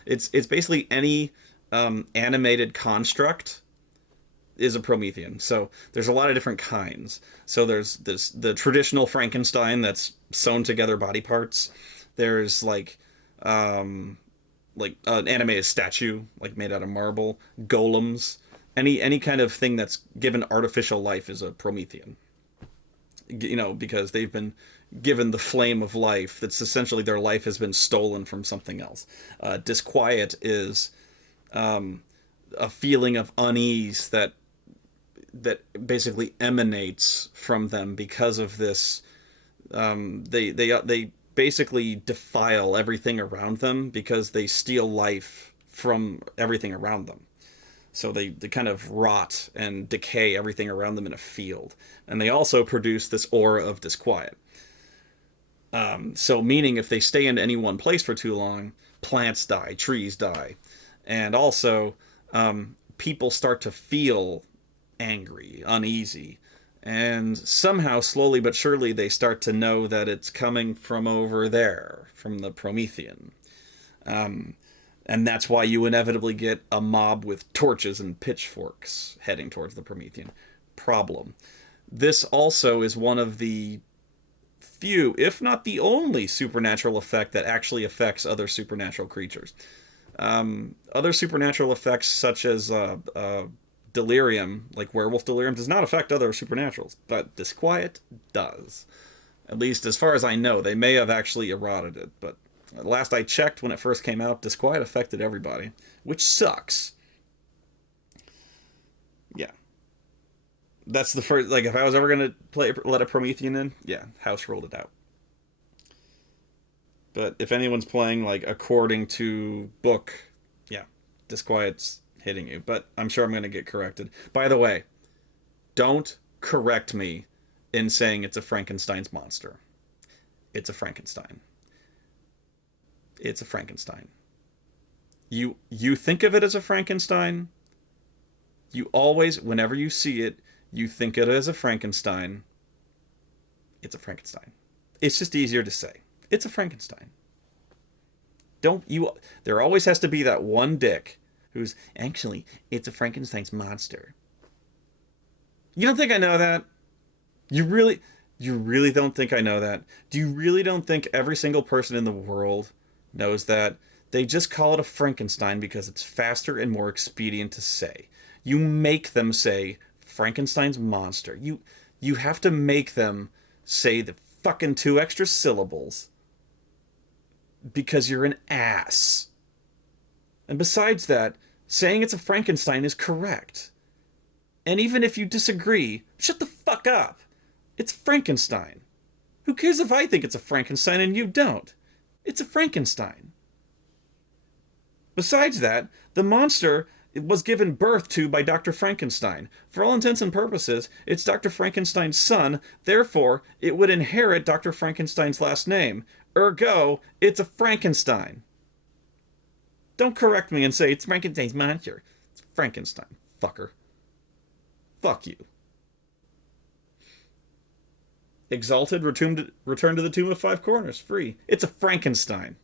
It's basically any animated construct is a Promethean. So there's a lot of different kinds. So there's the traditional Frankenstein that's sewn together body parts. There's like an animated statue like made out of marble, golems, any kind of thing that's given artificial life is a Promethean. You know, because they've been given the flame of life. That's essentially their life has been stolen from something else. Disquiet is a feeling of unease that basically emanates from them because of this. They basically defile everything around them because they steal life from everything around them. So they kind of rot and decay everything around them in a field. And they also produce this aura of disquiet. So meaning if they stay in any one place for too long, plants die, trees die. And also, people start to feel angry, uneasy. And somehow, slowly but surely, they start to know that it's coming from over there, from the Promethean. And that's why you inevitably get a mob with torches and pitchforks heading towards the Promethean. Problem. This also is one of the few, if not the only, supernatural effect that actually affects other supernatural creatures. Other supernatural effects, such as delirium, like werewolf delirium, does not affect other supernaturals, but disquiet does. At least as far as I know. They may have actually eroded it, but last I checked when it first came out, disquiet affected everybody, which sucks. Yeah. That's the first, like, if I was ever going to let a Promethean in, yeah, house ruled it out. But if anyone's playing, like, according to book, yeah, disquiet's hitting you. But I'm sure I'm going to get corrected. By the way, don't correct me in saying it's a Frankenstein's monster. It's a Frankenstein. It's a Frankenstein. You think of it as a Frankenstein. You always, whenever you see it, you think it as a Frankenstein. It's a Frankenstein. It's just easier to say. It's a Frankenstein. There always has to be that one dick who's, actually, it's a Frankenstein's monster. You don't think I know that? You really don't think I know that? Do you really don't think every single person in the world knows that? They just call it a Frankenstein because it's faster and more expedient to say. You make them say Frankenstein's monster. You have to make them say the fucking 2 extra syllables because you're an ass. And besides that, saying it's a Frankenstein is correct. And even if you disagree, shut the fuck up. It's Frankenstein. Who cares if I think it's a Frankenstein and you don't? It's a Frankenstein. Besides that, the monster was given birth to by Dr. Frankenstein. For all intents and purposes, it's Dr. Frankenstein's son, therefore, it would inherit Dr. Frankenstein's last name. Ergo, it's a Frankenstein. Don't correct me and say it's Frankenstein's monster. It's Frankenstein, fucker. Fuck you. Exalted, Return to the Tomb of Five Corners, free. It's a Frankenstein.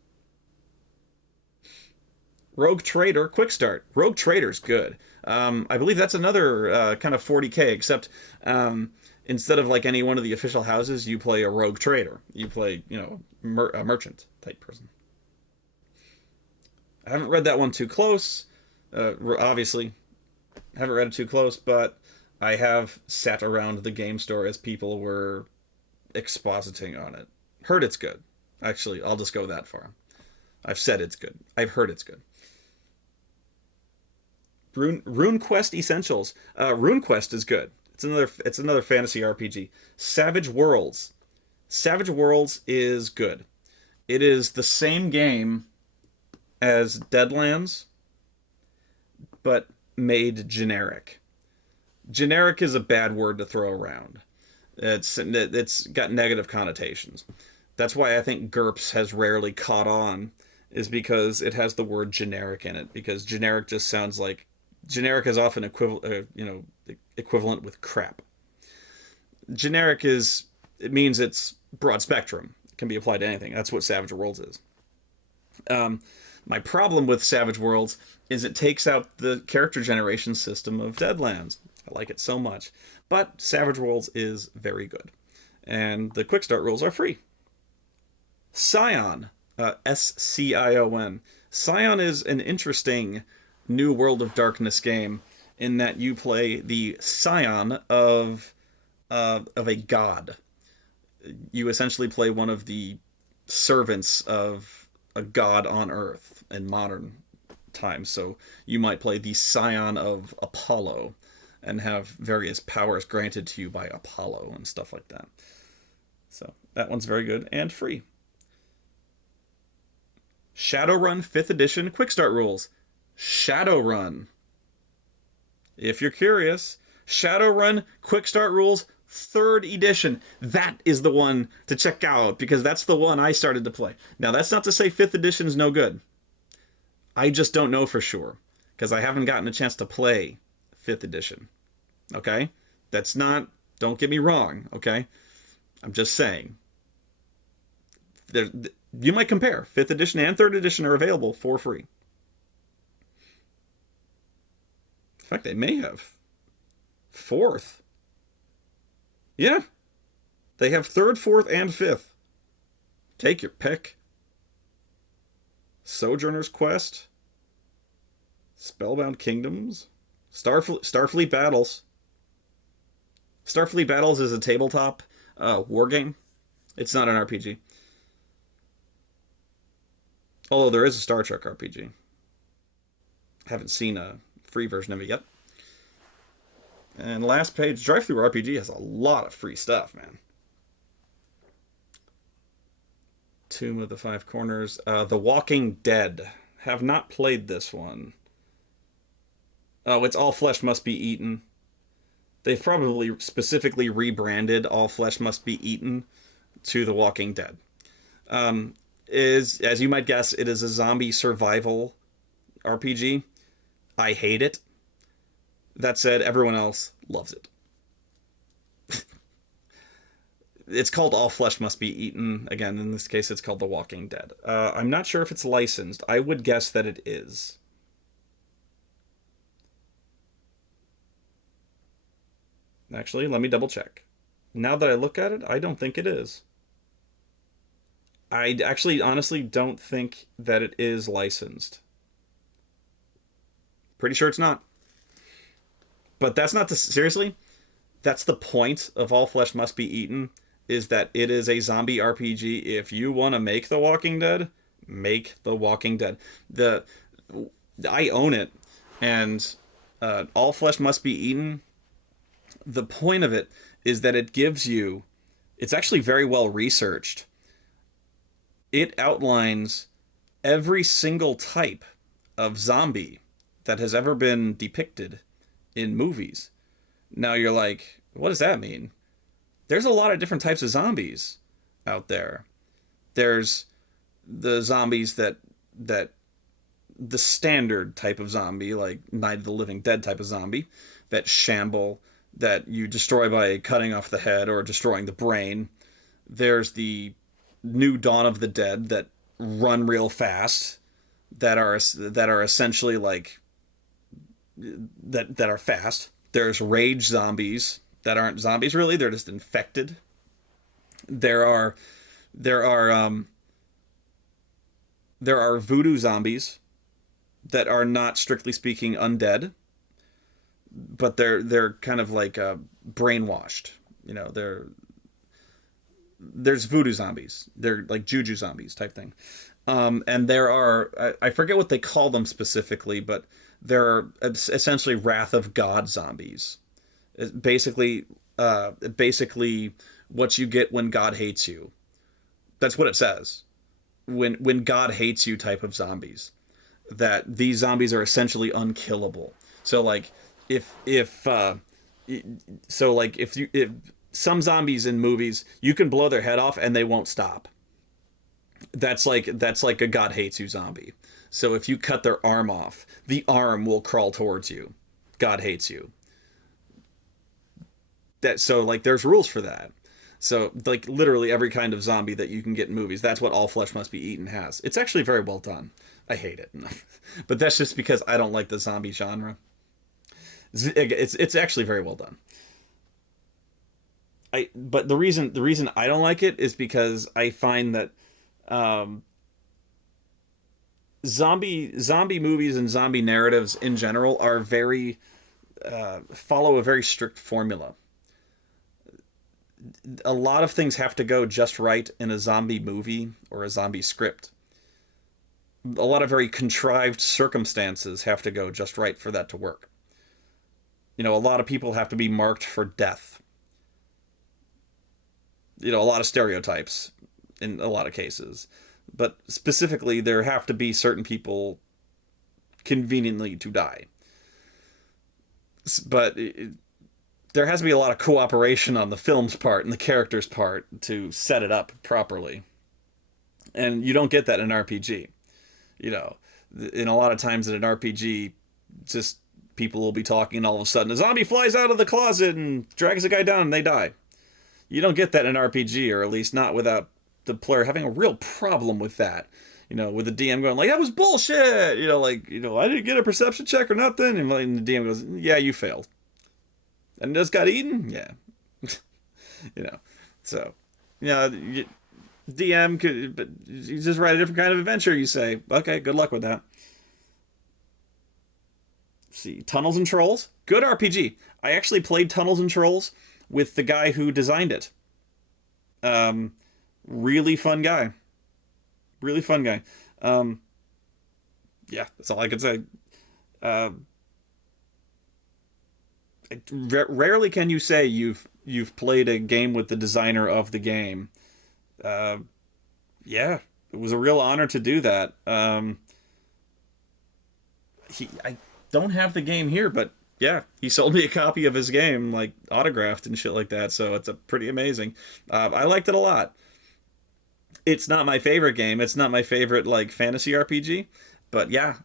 Rogue Trader, quick start. Rogue Trader's good. I believe that's another kind of 40k, except instead of like any one of the official houses, you play a Rogue Trader. You play, a merchant type person. I haven't read that one too close. Obviously, haven't read it too close, but I have sat around the game store as people were expositing on it. Heard it's good. Actually, I'll just go that far. I've said it's good. I've heard it's good. RuneQuest Essentials. RuneQuest is good. It's another fantasy RPG. Savage Worlds. Savage Worlds is good. It is the same game as Deadlands, but made generic. Generic is a bad word to throw around. It's got negative connotations. That's why I think GURPS has rarely caught on, is because it has the word generic in it. Because generic just sounds like generic is often equivalent with crap. Generic it means it's broad spectrum. It can be applied to anything. That's what Savage Worlds is. My problem with Savage Worlds is it takes out the character generation system of Deadlands. I like it so much. But Savage Worlds is very good. And the quick start rules are free. Scion. Scion. Scion is an interesting new World of Darkness game in that you play the scion of a god. You essentially play one of the servants of a god on Earth in modern times. So you might play the scion of Apollo and have various powers granted to you by Apollo and stuff like that. So that one's very good and free. Shadowrun 5th edition quick start rules. Shadowrun. If you're curious, Shadowrun quick start rules 3rd edition. That is the one to check out because that's the one I started to play. Now that's not to say 5th edition is no good. I just don't know for sure because I haven't gotten a chance to play 5th edition. Okay? That's not, don't get me wrong, okay? I'm just saying. You might compare. 5th edition and 3rd edition are available for free. In fact, they may have 4th. Yeah. They have 3rd, 4th, and 5th. Take your pick. Sojourner's Quest. Spellbound Kingdoms. Starfleet Battles. Starfleet Battles is a tabletop war game. It's not an RPG. Although there is a Star Trek RPG. Haven't seen a free version of it yet. And last page, DriveThruRPG has a lot of free stuff, man. Tomb of the Five Corners. The Walking Dead. Have not played this one. Oh, it's All Flesh Must Be Eaten. They've probably specifically rebranded All Flesh Must Be Eaten to The Walking Dead. As you might guess, it is a zombie survival RPG. I hate it. That said, everyone else loves it. It's called All Flesh Must Be Eaten. Again, in this case, it's called The Walking Dead. I'm not sure if it's licensed. I would guess that it is. Actually, let me double check. Now that I look at it, I don't think it is. I actually honestly don't think that it is licensed. Pretty sure it's not. But that's not seriously, that's the point of All Flesh Must Be Eaten, is that it is a zombie RPG. If you want to make The Walking Dead, make The Walking Dead. I own it, and All Flesh Must Be Eaten, the point of it is that it gives you, it's actually very well researched. It outlines every single type of zombie that has ever been depicted in movies. Now you're like, what does that mean? There's a lot of different types of zombies out there. There's the zombies that the standard type of zombie, like Night of the Living Dead type of zombie, that shamble, that you destroy by cutting off the head or destroying the brain. There's the new Dawn of the Dead that run real fast, that are essentially like that are fast. There's rage zombies that aren't zombies really; they're just infected. There are voodoo zombies that are not strictly speaking undead, but they're kind of like brainwashed. You know, there's voodoo zombies. They're like juju zombies type thing. And there are, I forget what they call them specifically, but there are essentially Wrath of God zombies. Basically, basically what you get when God hates you. That's what it says. When God hates you type of zombies. That these zombies are essentially unkillable. So like if some zombies in movies, you can blow their head off and they won't stop. That's like a God hates you zombie. So if you cut their arm off, the arm will crawl towards you. God hates you. So like there's rules for that. So like literally every kind of zombie that you can get in movies, that's what All Flesh Must Be Eaten has. It's actually very well done. I hate it. But that's just because I don't like the zombie genre. It's actually very well done. But the reason I don't like it is because I find that zombie movies and zombie narratives in general are very follow a very strict formula. A lot of things have to go just right in a zombie movie or a zombie script. A lot of very contrived circumstances have to go just right for that to work. You know, a lot of people have to be marked for death. You know, a lot of stereotypes in a lot of cases. But specifically, there have to be certain people conveniently to die. But there has to be a lot of cooperation on the film's part and the character's part to set it up properly. And you don't get that in an RPG. You know, in a lot of times in an RPG, just people will be talking and all of a sudden a zombie flies out of the closet and drags a guy down and they die. You don't get that in an RPG, or at least not without the player having a real problem with that. You know, with the DM going like, that was bullshit! You know, like, you know, I didn't get a perception check or nothing. And the DM goes, yeah, you failed. And just got eaten? Yeah. You know, so, you know, DM could, but you just write a different kind of adventure, you say, okay, good luck with that. Let's see, Tunnels and Trolls, good RPG. I actually played Tunnels and Trolls with the guy who designed it. Really fun guy. Really fun guy. Yeah, that's all I could say. Rarely can you say you've played a game with the designer of the game. Yeah, it was a real honor to do that. I don't have the game here, but yeah, he sold me a copy of his game, like autographed and shit like that. So it's a pretty amazing. I liked it a lot. It's not my favorite game. It's not my favorite like fantasy RPG, but yeah,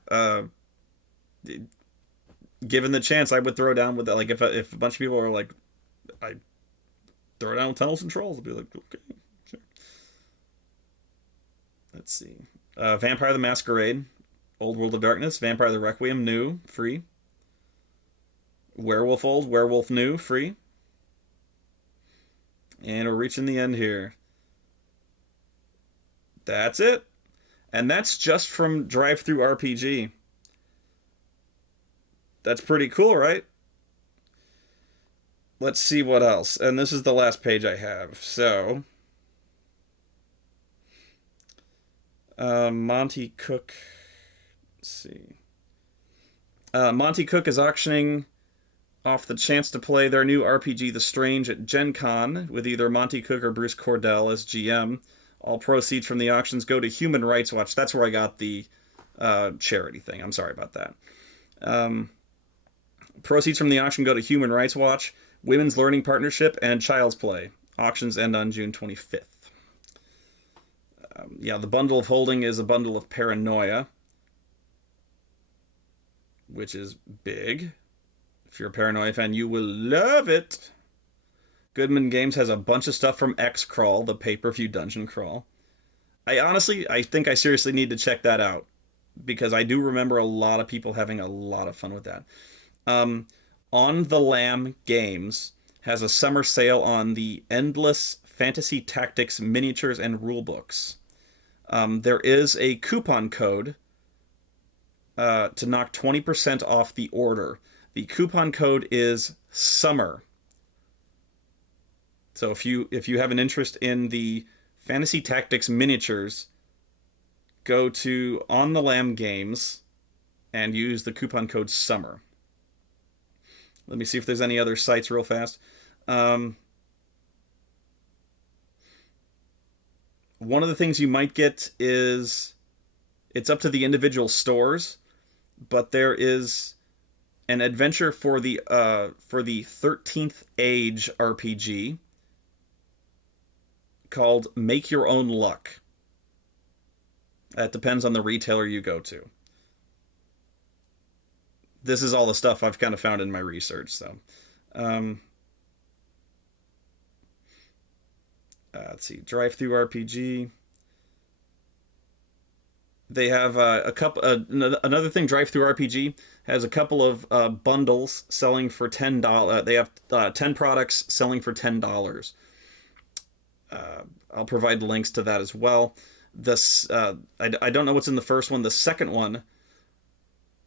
given the chance, I would throw down with that. Like if a bunch of people are like, I throw down Tunnels and Trolls, I'd be like, okay, sure. Let's see, Vampire the Masquerade, Old World of Darkness, Vampire the Requiem, new, free. Werewolf Old, Werewolf New, free. And we're reaching the end here. That's it. And that's just from DriveThruRPG. That's pretty cool, right? Let's see what else. And this is the last page I have. So, Monty Cook. Let's see. Monty Cook is auctioning off the chance to play their new RPG, The Strange, at Gen Con with either Monty Cook or Bruce Cordell as GM. All proceeds from the auctions go to Human Rights Watch. That's where I got the charity thing. I'm sorry about that. Proceeds from the auction go to Human Rights Watch, Women's Learning Partnership, and Child's Play. Auctions end on June 25th. Yeah, the bundle of holding is a bundle of Paranoia, which is big. If you're a Paranoia fan, you will love it. Goodman Games has a bunch of stuff from X-Crawl, the pay-per-view dungeon crawl. I think I seriously need to check that out, because I do remember a lot of people having a lot of fun with that. On the Lamb Games has a summer sale on the Endless Fantasy Tactics miniatures and rulebooks. There is a coupon code to knock 20% off the order. The coupon code is SUMMER. So if you have an interest in the Fantasy Tactics miniatures, go to On the Lamb Games and use the coupon code SUMMER. Let me see if there's any other sites real fast. One of the things you might get is, it's up to the individual stores, but there is an adventure for the 13th Age RPG called Make Your Own Luck. That depends on the retailer you go to. This is all the stuff I've kind of found in my research. So, let's see, DriveThruRPG. They have a couple. Another thing, DriveThruRPG has a couple of bundles selling for $10. They have 10 products selling for $10. I'll provide links to that as well. This I don't know what's in the first one. The second one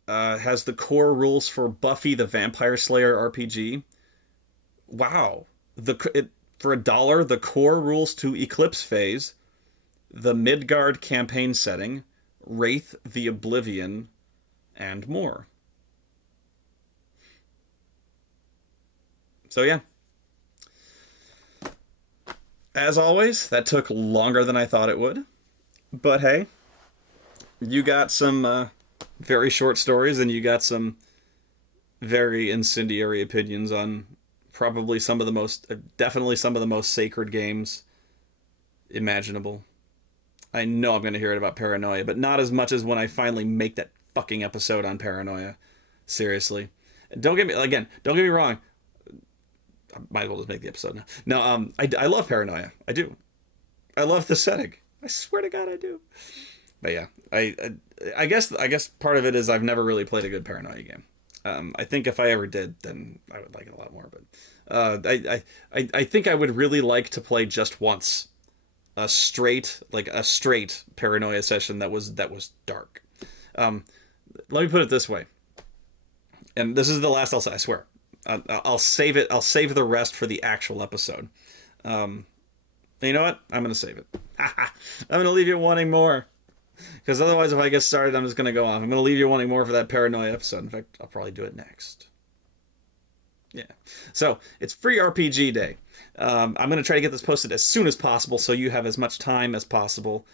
has the core rules for Buffy the Vampire Slayer RPG. Wow, for $1, the core rules to Eclipse Phase, the Midgard campaign setting, Wraith the Oblivion, and more. So yeah. As always, that took longer than I thought it would. But hey, you got some very short stories, and you got some very incendiary opinions on probably definitely some of the most sacred games imaginable. I know I'm going to hear it about Paranoia, but not as much as when I finally make that fucking episode on Paranoia. Seriously. Don't get me wrong. I might as well just make the episode now. No, I love Paranoia. I do. I love the setting. I swear to God I do. But yeah, I guess part of it is I've never really played a good Paranoia game. I think if I ever did, then I would like it a lot more. But I think I would really like to play just once a straight Paranoia session that was dark. Let me put it this way, and this is the last I'll say. I swear. I'll save it. I'll save the rest for the actual episode. You know what? I'm gonna save it. I'm gonna leave you wanting more, because otherwise, if I get started, I'm just gonna go off. I'm gonna leave you wanting more for that Paranoia episode. In fact, I'll probably do it next. Yeah. So it's free RPG day. I'm gonna try to get this posted as soon as possible, so you have as much time as possible.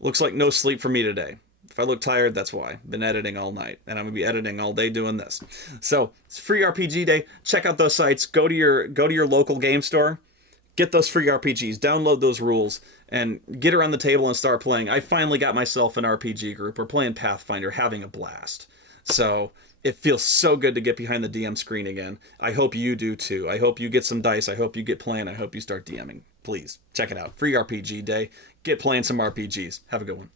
Looks like no sleep for me today. If I look tired, that's why. Been editing all night, and I'm gonna be editing all day doing this. So it's free RPG day. Check out those sites. Go to your local game store. Get those free RPGs. Download those rules and get around the table and start playing. I finally got myself an RPG group. We're playing Pathfinder, having a blast. So it feels so good to get behind the DM screen again. I hope you do too. I hope you get some dice. I hope you get playing. I hope you start DMing. Please check it out. Free RPG day. Get playing some RPGs. Have a good one.